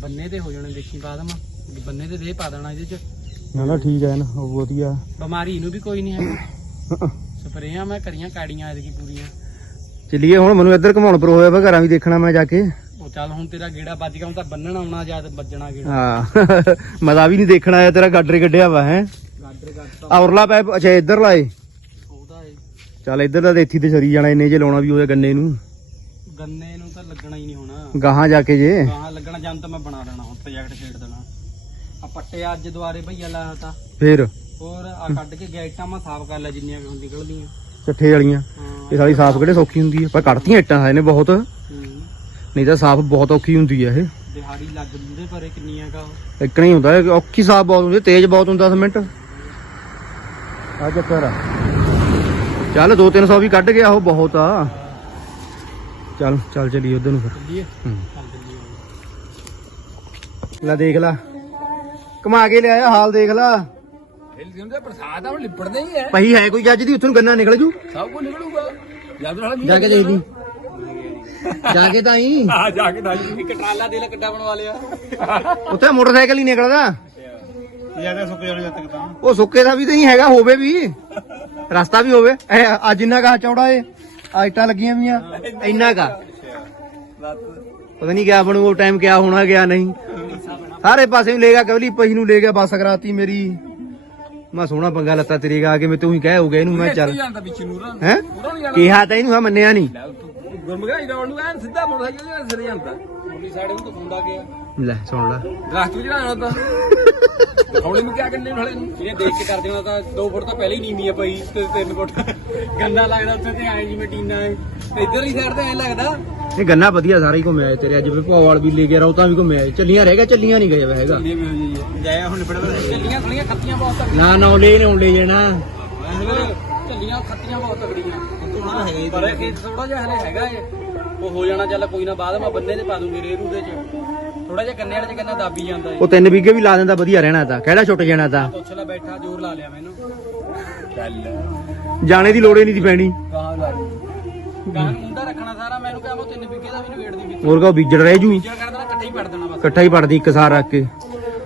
ਬੰਨੇ ਤੇ ਹੋ ਜਾਣੇ ਦੇਖੀ ਬਾਅਦ ਮਾ ਬੰਨੇ ਤੇ ਦੇ ਪਾ ਦੇਣਾ ਇਹਦੇ ਚ। ਨਾ ਨਾ ਠੀਕ ਹੈ ਨਾ ਉਹ ਵਧੀਆ। ਬਿਮਾਰੀ ਇਹਨੂੰ ਵੀ ਕੋਈ ਨਹੀਂ ਹੈਗੀ। ਸਪਰੇਆਂ ਮੈਂ ਕਰੀਆਂ ਕਾੜੀਆਂ ਐਤਕੀ ਪੂਰੀਆਂ। ਚੱਲੀਏ ਹੁਣ ਮੈਨੂੰ ਇੱਧਰ ਘਮਾਉਣ ਪਰ ਹੋਇਆ ਵਾ ਘਰਾਂ ਵੀ ਦੇਖਣਾ ਮੈਂ ਜਾ ਕੇ। ਉਹ ਚੱਲ ਹੁਣ ਤੇਰਾ ਗੇੜਾ ਵੱਜ ਗਿਆ ਹੁਣ ਤਾਂ ਬੰਨਣ ਆਉਣਾ ਜਾਂ ਵੱਜਣਾ ਗੇੜਾ। ਹਾਂ। ਮਜ਼ਾ ਵੀ ਨਹੀਂ ਦੇਖਣਾ ਆਇਆ ਤੇਰਾ ਗਾਡਰੇ ਕੱਢਿਆ ਵਾ ਹੈ? ਗਾਡਰ ਗੱਡ ਔਰਲਾ ਪੈਪ ਅੱਛਾ ਇੱਧਰ ਲਾਏ ਉਹਦਾ ਏ। ਚੱਲ ਇੱਧਰ ਦਾ ਦੇਥੀ ਤੇ ਸਰੀ ਜਾਣਾ ਇੰਨੇ ਜੇ ਲਾਉਣਾ ਵੀ ਹੋਇਆ ਗੰਨੇ ਨੂੰ। ਗੰਨੇ ਨੂੰ ਤਾਂ ਲੱਗਣਾ ਹੀ ਨਹੀਂ ਹੋਣਾ। ਗਾਹਾਂ ਜਾ ਕੇ ਜੇ। ਗਾਹਾਂ ਲੱਗਣਾ ਜਾਂ ਤਾਂ ਮੈਂ ਬਣਾ ਦੇਣਾ ਹੁਣ ਪ੍ਰੋਜੈਕਟ ਛੇੜ ਦੇਣਾ। ਆ ਪੱਟੇ ਅੱਜ ਦੁਆਰੇ ਭਈਆ ਲਾਇਆ ਤਾਂ। ਫੇਰ? ਹੋਰ ਆ ਕੱਢ ਕੇ ਗੈਟਾਂ ਮੈਂ ਸਾਫ਼ ਕਰ ਲਿਆ ਜਿੰਨੀਆਂ ਵੀ ਹੁਣ ਨਿਕਲਦੀਆਂ। ਚੱਠੇ ਵਾਲੀਆਂ। ਇਹ ਸਾਲੀ ਸਾਫ਼ ਕਿਹੜੇ ਸੌਖੀ ਹੁੰਦੀ ਹੈ ਪਰ ਕੱਢਤੀਆਂ ਇੱਟਾਂ ਹੈ ਨੇ ਬਹੁਤ। ਨਹੀਂ ਤਾਂ ਸਾਫ਼ ਬਹੁਤ ਔਖੀ ਹੁੰਦੀ ਹੈ ਇਹ। ਦਿਹਾੜੀ ਲੱਗ ਜੂਦੇ ਪਰੇ ਕਿੰਨੀਆਂ ਕਾ ਇੱਕ ਨਹੀਂ ਹੁੰਦਾ ਇਹ ਔਖੀ ਸਾਫ਼ ਬਹੁਤ ਹੁੰਦੀ ਤੇਜ਼ ਬਹੁਤ ਹੁੰਦਾ 10 ਮਿੰਟ। ਆ ਚੱਕਰ ਆ। ਚੱਲ 2-300 ਵੀ ਕੱਢ ਗਿਆ ਉਹ ਬਹੁਤ ਆ। ਚੱਲ ਚੱਲ ਚਲੀ ਉਧਰ ਨੂੰ ਫਿਰ। ਲੈ ਦੇਖ ਲੈ। ਕਮਾ ਕੇ ਲਿਆਇਆ ਹਾਲ ਦੇਖ ਲੈ। ਹਿਲ ਜਿੰਦੇ ਪ੍ਰਸਾਦ ਆ ਉਹ ਲਿਪੜਦੇ ਹੀ ਹੈ ਪਈ ਹੈ ਕੋਈ ਜੱਜ ਦੀ? ਉੱਥੋਂ ਗੰਨਾ ਨਿਕਲ ਜੂ। ਸਭ ਕੁਝ ਨਿਕਲੂਗਾ। ਜਾ ਕੇ ਦੇਖ ਲਈ ਜਾ ਕੇ ਤਾਂ ਹੀ ਆ ਜਾ ਕੇ ਦਾਈ ਇੱਕ ਟਰਾਲਾ ਦੇ ਲੈ ਕੱਡਾ ਬਣਵਾ ਲਿਆ। ਉੱਥੇ ਮੋਟਰਸਾਈਕਲ ਹੀ ਨਿਕਲਦਾ ਜ਼ਿਆਦਾ ਸੁੱਕ ਜਾਣੇ ਜਦ ਤੱਕ ਤਾਂ। ਉਹ ਸੁੱਕੇ ਦਾ ਵੀ ਤਾਂ ਨਹੀਂ ਹੈਗਾ ਹੋਵੇ ਵੀ। ਰਸਤਾ ਵੀ ਹੋਵੇ। ਇਹ ਅੱਜ ਇੰਨਾ ਕਾ ਚੌੜਾ ਏ ਆ ਇੱਟਾਂ ਲੱਗੀਆਂ ਵੀਆਂ ਇੰਨਾ ਕਾ ਪਤਾ ਨਹੀਂ ਕਿਆ ਬਣੂ ਉਹ ਟਾਈਮ ਕਿਆ ਹੋਣਾ ਗਿਆ ਨਹੀਂ। ਸਾਰੇ ਪਾਸੇ ਨੂੰ ਲੈ ਗਿਆ ਕਵਲੀ ਪਹੀ ਨੂੰ ਲੈ ਗਿਆ ਬੱਸ ਕਰਾਤੀ ਮੇਰੀ। ਮੈਂ ਸੋਹਣਾ ਪੰਗਾ ਲੱਤਾ ਤੇਰੇ ਗਾ ਕੇ ਮੈਂ ਤੂੰ ਹੀ ਕਹਿ ਹੋ ਗਿਆ ਇਹਨੂੰ ਮੈਂ ਚੱਲ। ਜਾਂਦਾ ਵਿੱਚ ਹੈ? ਕਿਹਾ ਤਾਂ ਇਹਨੂੰ ਹਾਂ ਮੰਨਿਆ ਨਹੀਂ। ਗੁਰਮਗਾਈ ਰੌਣ ਨੂੰ ਐਨ ਸਿੱਧਾ ਮੋਟਰਸਾਈਕਲ ਜਿਹੜਾ ਸਿਰ ਜਾਂਦਾ। ਮੁੰਡੀ ਸਾਡੇ ਨੂੰ ਤਾਂ ਖੁੰਦਾ ਗਿਆ ਲੈ ਸੁਣ ਲੈ। ਦਰਖਤ ਵੀ ਚੜਾਉਣਾ ਤਾਂ। ਹੌਲੀ ਨੂੰ ਕਿਆ ਕਰਨੇ ਹਲੇ। ਨੂੰ ਇਹਨੇ ਦੇਖ ਕੇ ਕਰ ਦੇਣਾ ਤਾਂ 2 ਫੁੱਟ ਤਾਂ ਪਹਿਲਾਂ ਹੀ ਨੀਵੀਂ ਆ ਪਈ ਤੇ 3 ਫੁੱਟ। ਗੰਦਾ ਲੱਗਦਾ ਉੱਥੇ ਤੇ ਐ ਜਿਵੇਂ ਟੀਨਾ। ਐ। ਤੇ ਇੱਧਰ ਹੀ ਸਾਈਡ ਤੇ ਐ ਲੱਗਦਾ। ਇਹ ਗੰਨਾ ਵਧੀਆ ਸਾਰਾ ਹੀ ਘੁੰਮਿਆ ਤੇਰੇ ਅੱਜ ਵੀ ਭੋਵਾਲ ਵੀ ਲੈ ਗਿਆ ਰੌਤਾਂ ਵੀ ਘੁੰਮਿਆ। ਚੱਲੀਆਂ ਰਹਿ ਗਿਆ ਚੱਲੀਆਂ ਨਹੀਂ ਗਏ ਹੈਗਾ। ਜਾਇਆ ਹੁਣ ਬੜਾ ਚੱਲੀਆਂ ਖੱਤੀਆਂ ਬਹੁਤ ਤਕੜੀਆਂ। ਨਾ ਨਾ ਲੈ ਨੇ ਲੈ ਜਾਣਾ। ਚੱਲੀਆਂ ਖੱਤੀਆਂ ਬਹੁਤ ਪਰ ਇਹ ਥੋੜਾ ਜਿਹਾ ਹਲੇ ਹੈਗਾ ਏ। ਉਹ ਹੋ ਜਾਣਾ ਚੱਲ ਕੋਈ ਨਾ ਬਾਅਦ ਮੈਂ ਬੰਨੇ ਤੇ ਪਾ ਦੂੰਗੀ ਰੇਰੂ ਦੇ ਚ। ਥੋੜਾ ਜਿਹਾ ਗੰਨੇ ਵਾਲੇ ਚ ਗੰਨਾ ਦਾਬੀ ਜਾਂਦਾ ਏ। ਉਹ ਤਿੰਨ ਵਿਗੇ ਵੀ ਲਾ ਦਿੰਦਾ ਵਧੀਆ ਰਹਿਣਾ ਤਾਂ ਕਿਹੜਾ ਛੁੱਟ ਜਾਣਾ ਤਾਂ ਪੁੱਛ ਲੈ ਬੈਠਾ ਜ਼ੋਰ ਲਾ ਲਿਆ ਮੈਨੂੰ। ਚੱਲ। ਜਾਣੇ ਦੀ ਲੋੜ ਹੀ ਨਹੀਂ ਦੀ ਪੈਣੀ। ਨੂੰ ਰੱਖਣਾ ਸਾਰਾ ਮੈਨੂੰ ਕਹਾਂ ਉਹ ਤਿੰਨ ਵਿਗੇ ਦਾ ਵੀ ਨਵੇੜ ਦੀ ਵਿੱਚ। ਹੋਰ ਕਾ ਬੀਜੜ ਰਹਿ ਜੂ ਜਿਹੜਾ ਕਰ ਦੇਣਾ ਇਕੱਠੇ ਹੀ ਪੜ ਦੇਣਾ ਬਸ। ਇਕੱਠਾ ਹੀ ਪੜਦੀ ਇੱਕ ਸਾਰ ਰੱਖ ਕੇ।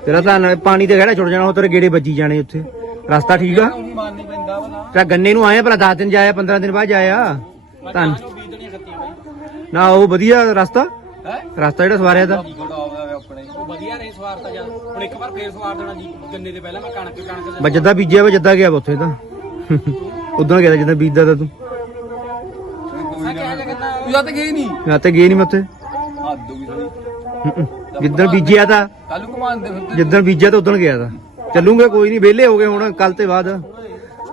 ਤੇਰਾ ਤਾਂ ਨਾਲੇ ਪਾਣੀ ਤੇ ਕਿਹੜਾ ਛੁੱਟ ਜਾਣਾ ਉਹ ਤੇਰੇ ਗੇੜੇ ਵੱਜੀ ਜਾਣੇ ਉੱਥੇ। ਰਸਤਾ ਠੀਕ ਆ? ਉਹ ਮਾਰ ਨਹੀਂ ਪੈਂਦਾ ਵਾ ਤਾਂ ਗੰਨੇ ਨੂੰ ਆਇਆ ਭਲਾ 10 ਦਿਨ ਜਾਇਆ 15 ਦਿਨ ਬਾਅਦ ਜਾਇਆ? ਤਾਂ ਤਾਂ ਬੀਜ ਦੇਣੀਆਂ ਖੱਤੀਆਂ ਬਾਈ ਨਾ ਉਹ ਵਧੀਆ ਰਸਤਾ? ਹੈ? ਰਸਤਾ ਜਿਹੜਾ ਸਵਾਰਿਆ ਤਾਂ ਆਉਂਦਾ ਆਪਣੇ। ਉਹ ਵਧੀਆ ਰਹੇ ਸਵਾਰ ਤਾਂ ਜਦ ਹੁਣ ਇੱਕ ਵਾਰ ਫੇਰ ਸਵਾਰ ਦੇਣਾ ਜੀ। ਗੰਨੇ ਦੇ ਪਹਿਲਾਂ ਮੈਂ ਕਣਕ ਕਣਕ ਦੇ ਬਸ ਜੱਦਾ ਬੀਜਿਆ ਵਾ ਜੱਦਾ ਗਿਆ ਵਾ ਉੱਥੇ ਤਾਂ। ਉਦੋਂ ਗਿਆ ਤਾਂ ਜਦੋਂ ਬੀਜਦਾ ਤਾਂ ਤੂੰ। ਤੂੰ ਜਦ ਗਈ ਨਹੀਂ। ਮੈਂ ਤੇ ਗਏ ਨਹੀਂ ਮੈਂ ਉੱਥੇ। ਹੱਦ ਹੋ ਗਈ ਸਾਲੀ। ਜਿੱਦਣ ਬੀਜਿਆ ਤਾਂ ਕੱਲ ਨੂੰ ਘੁਮਾਉਂਦੇ ਜਿੱਦਣ ਬੀਜਿਆ ਤਾਂ ਉਦੋਂ ਗਿਆ ਤਾਂ। ਚੱਲੂਗੇ ਕੋਈ ਨਹੀਂ ਵਿਹਲੇ ਹੋ ਗਏ ਹੁਣ ਕੱਲ ਤੇ ਬਾਅਦ।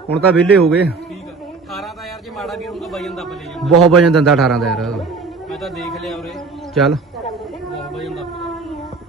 ਹੁਣ ਤਾਂ ਵਿਹਲੇ ਹੋ ਗਏ। ਠੀਕ ਆ 18 ਦਾ ਯਾਰ ਜੇ ਮਾੜਾ ਵੀ ਹੁੰਦਾ ਵਜਨ ਦੱਬ ਲੈ ਜਾਂਦਾ ਬਹੁਤ ਵਜਨ ਦਿੰਦਾ 18 ਦਾ ਯਾਰ। ਮੈਂ ਤਾਂ ਦੇਖ ਲਿਆ ਉਰੇ। ਚੱਲ। ਬਹੁਤ ਵਜਨ ਦੱਬ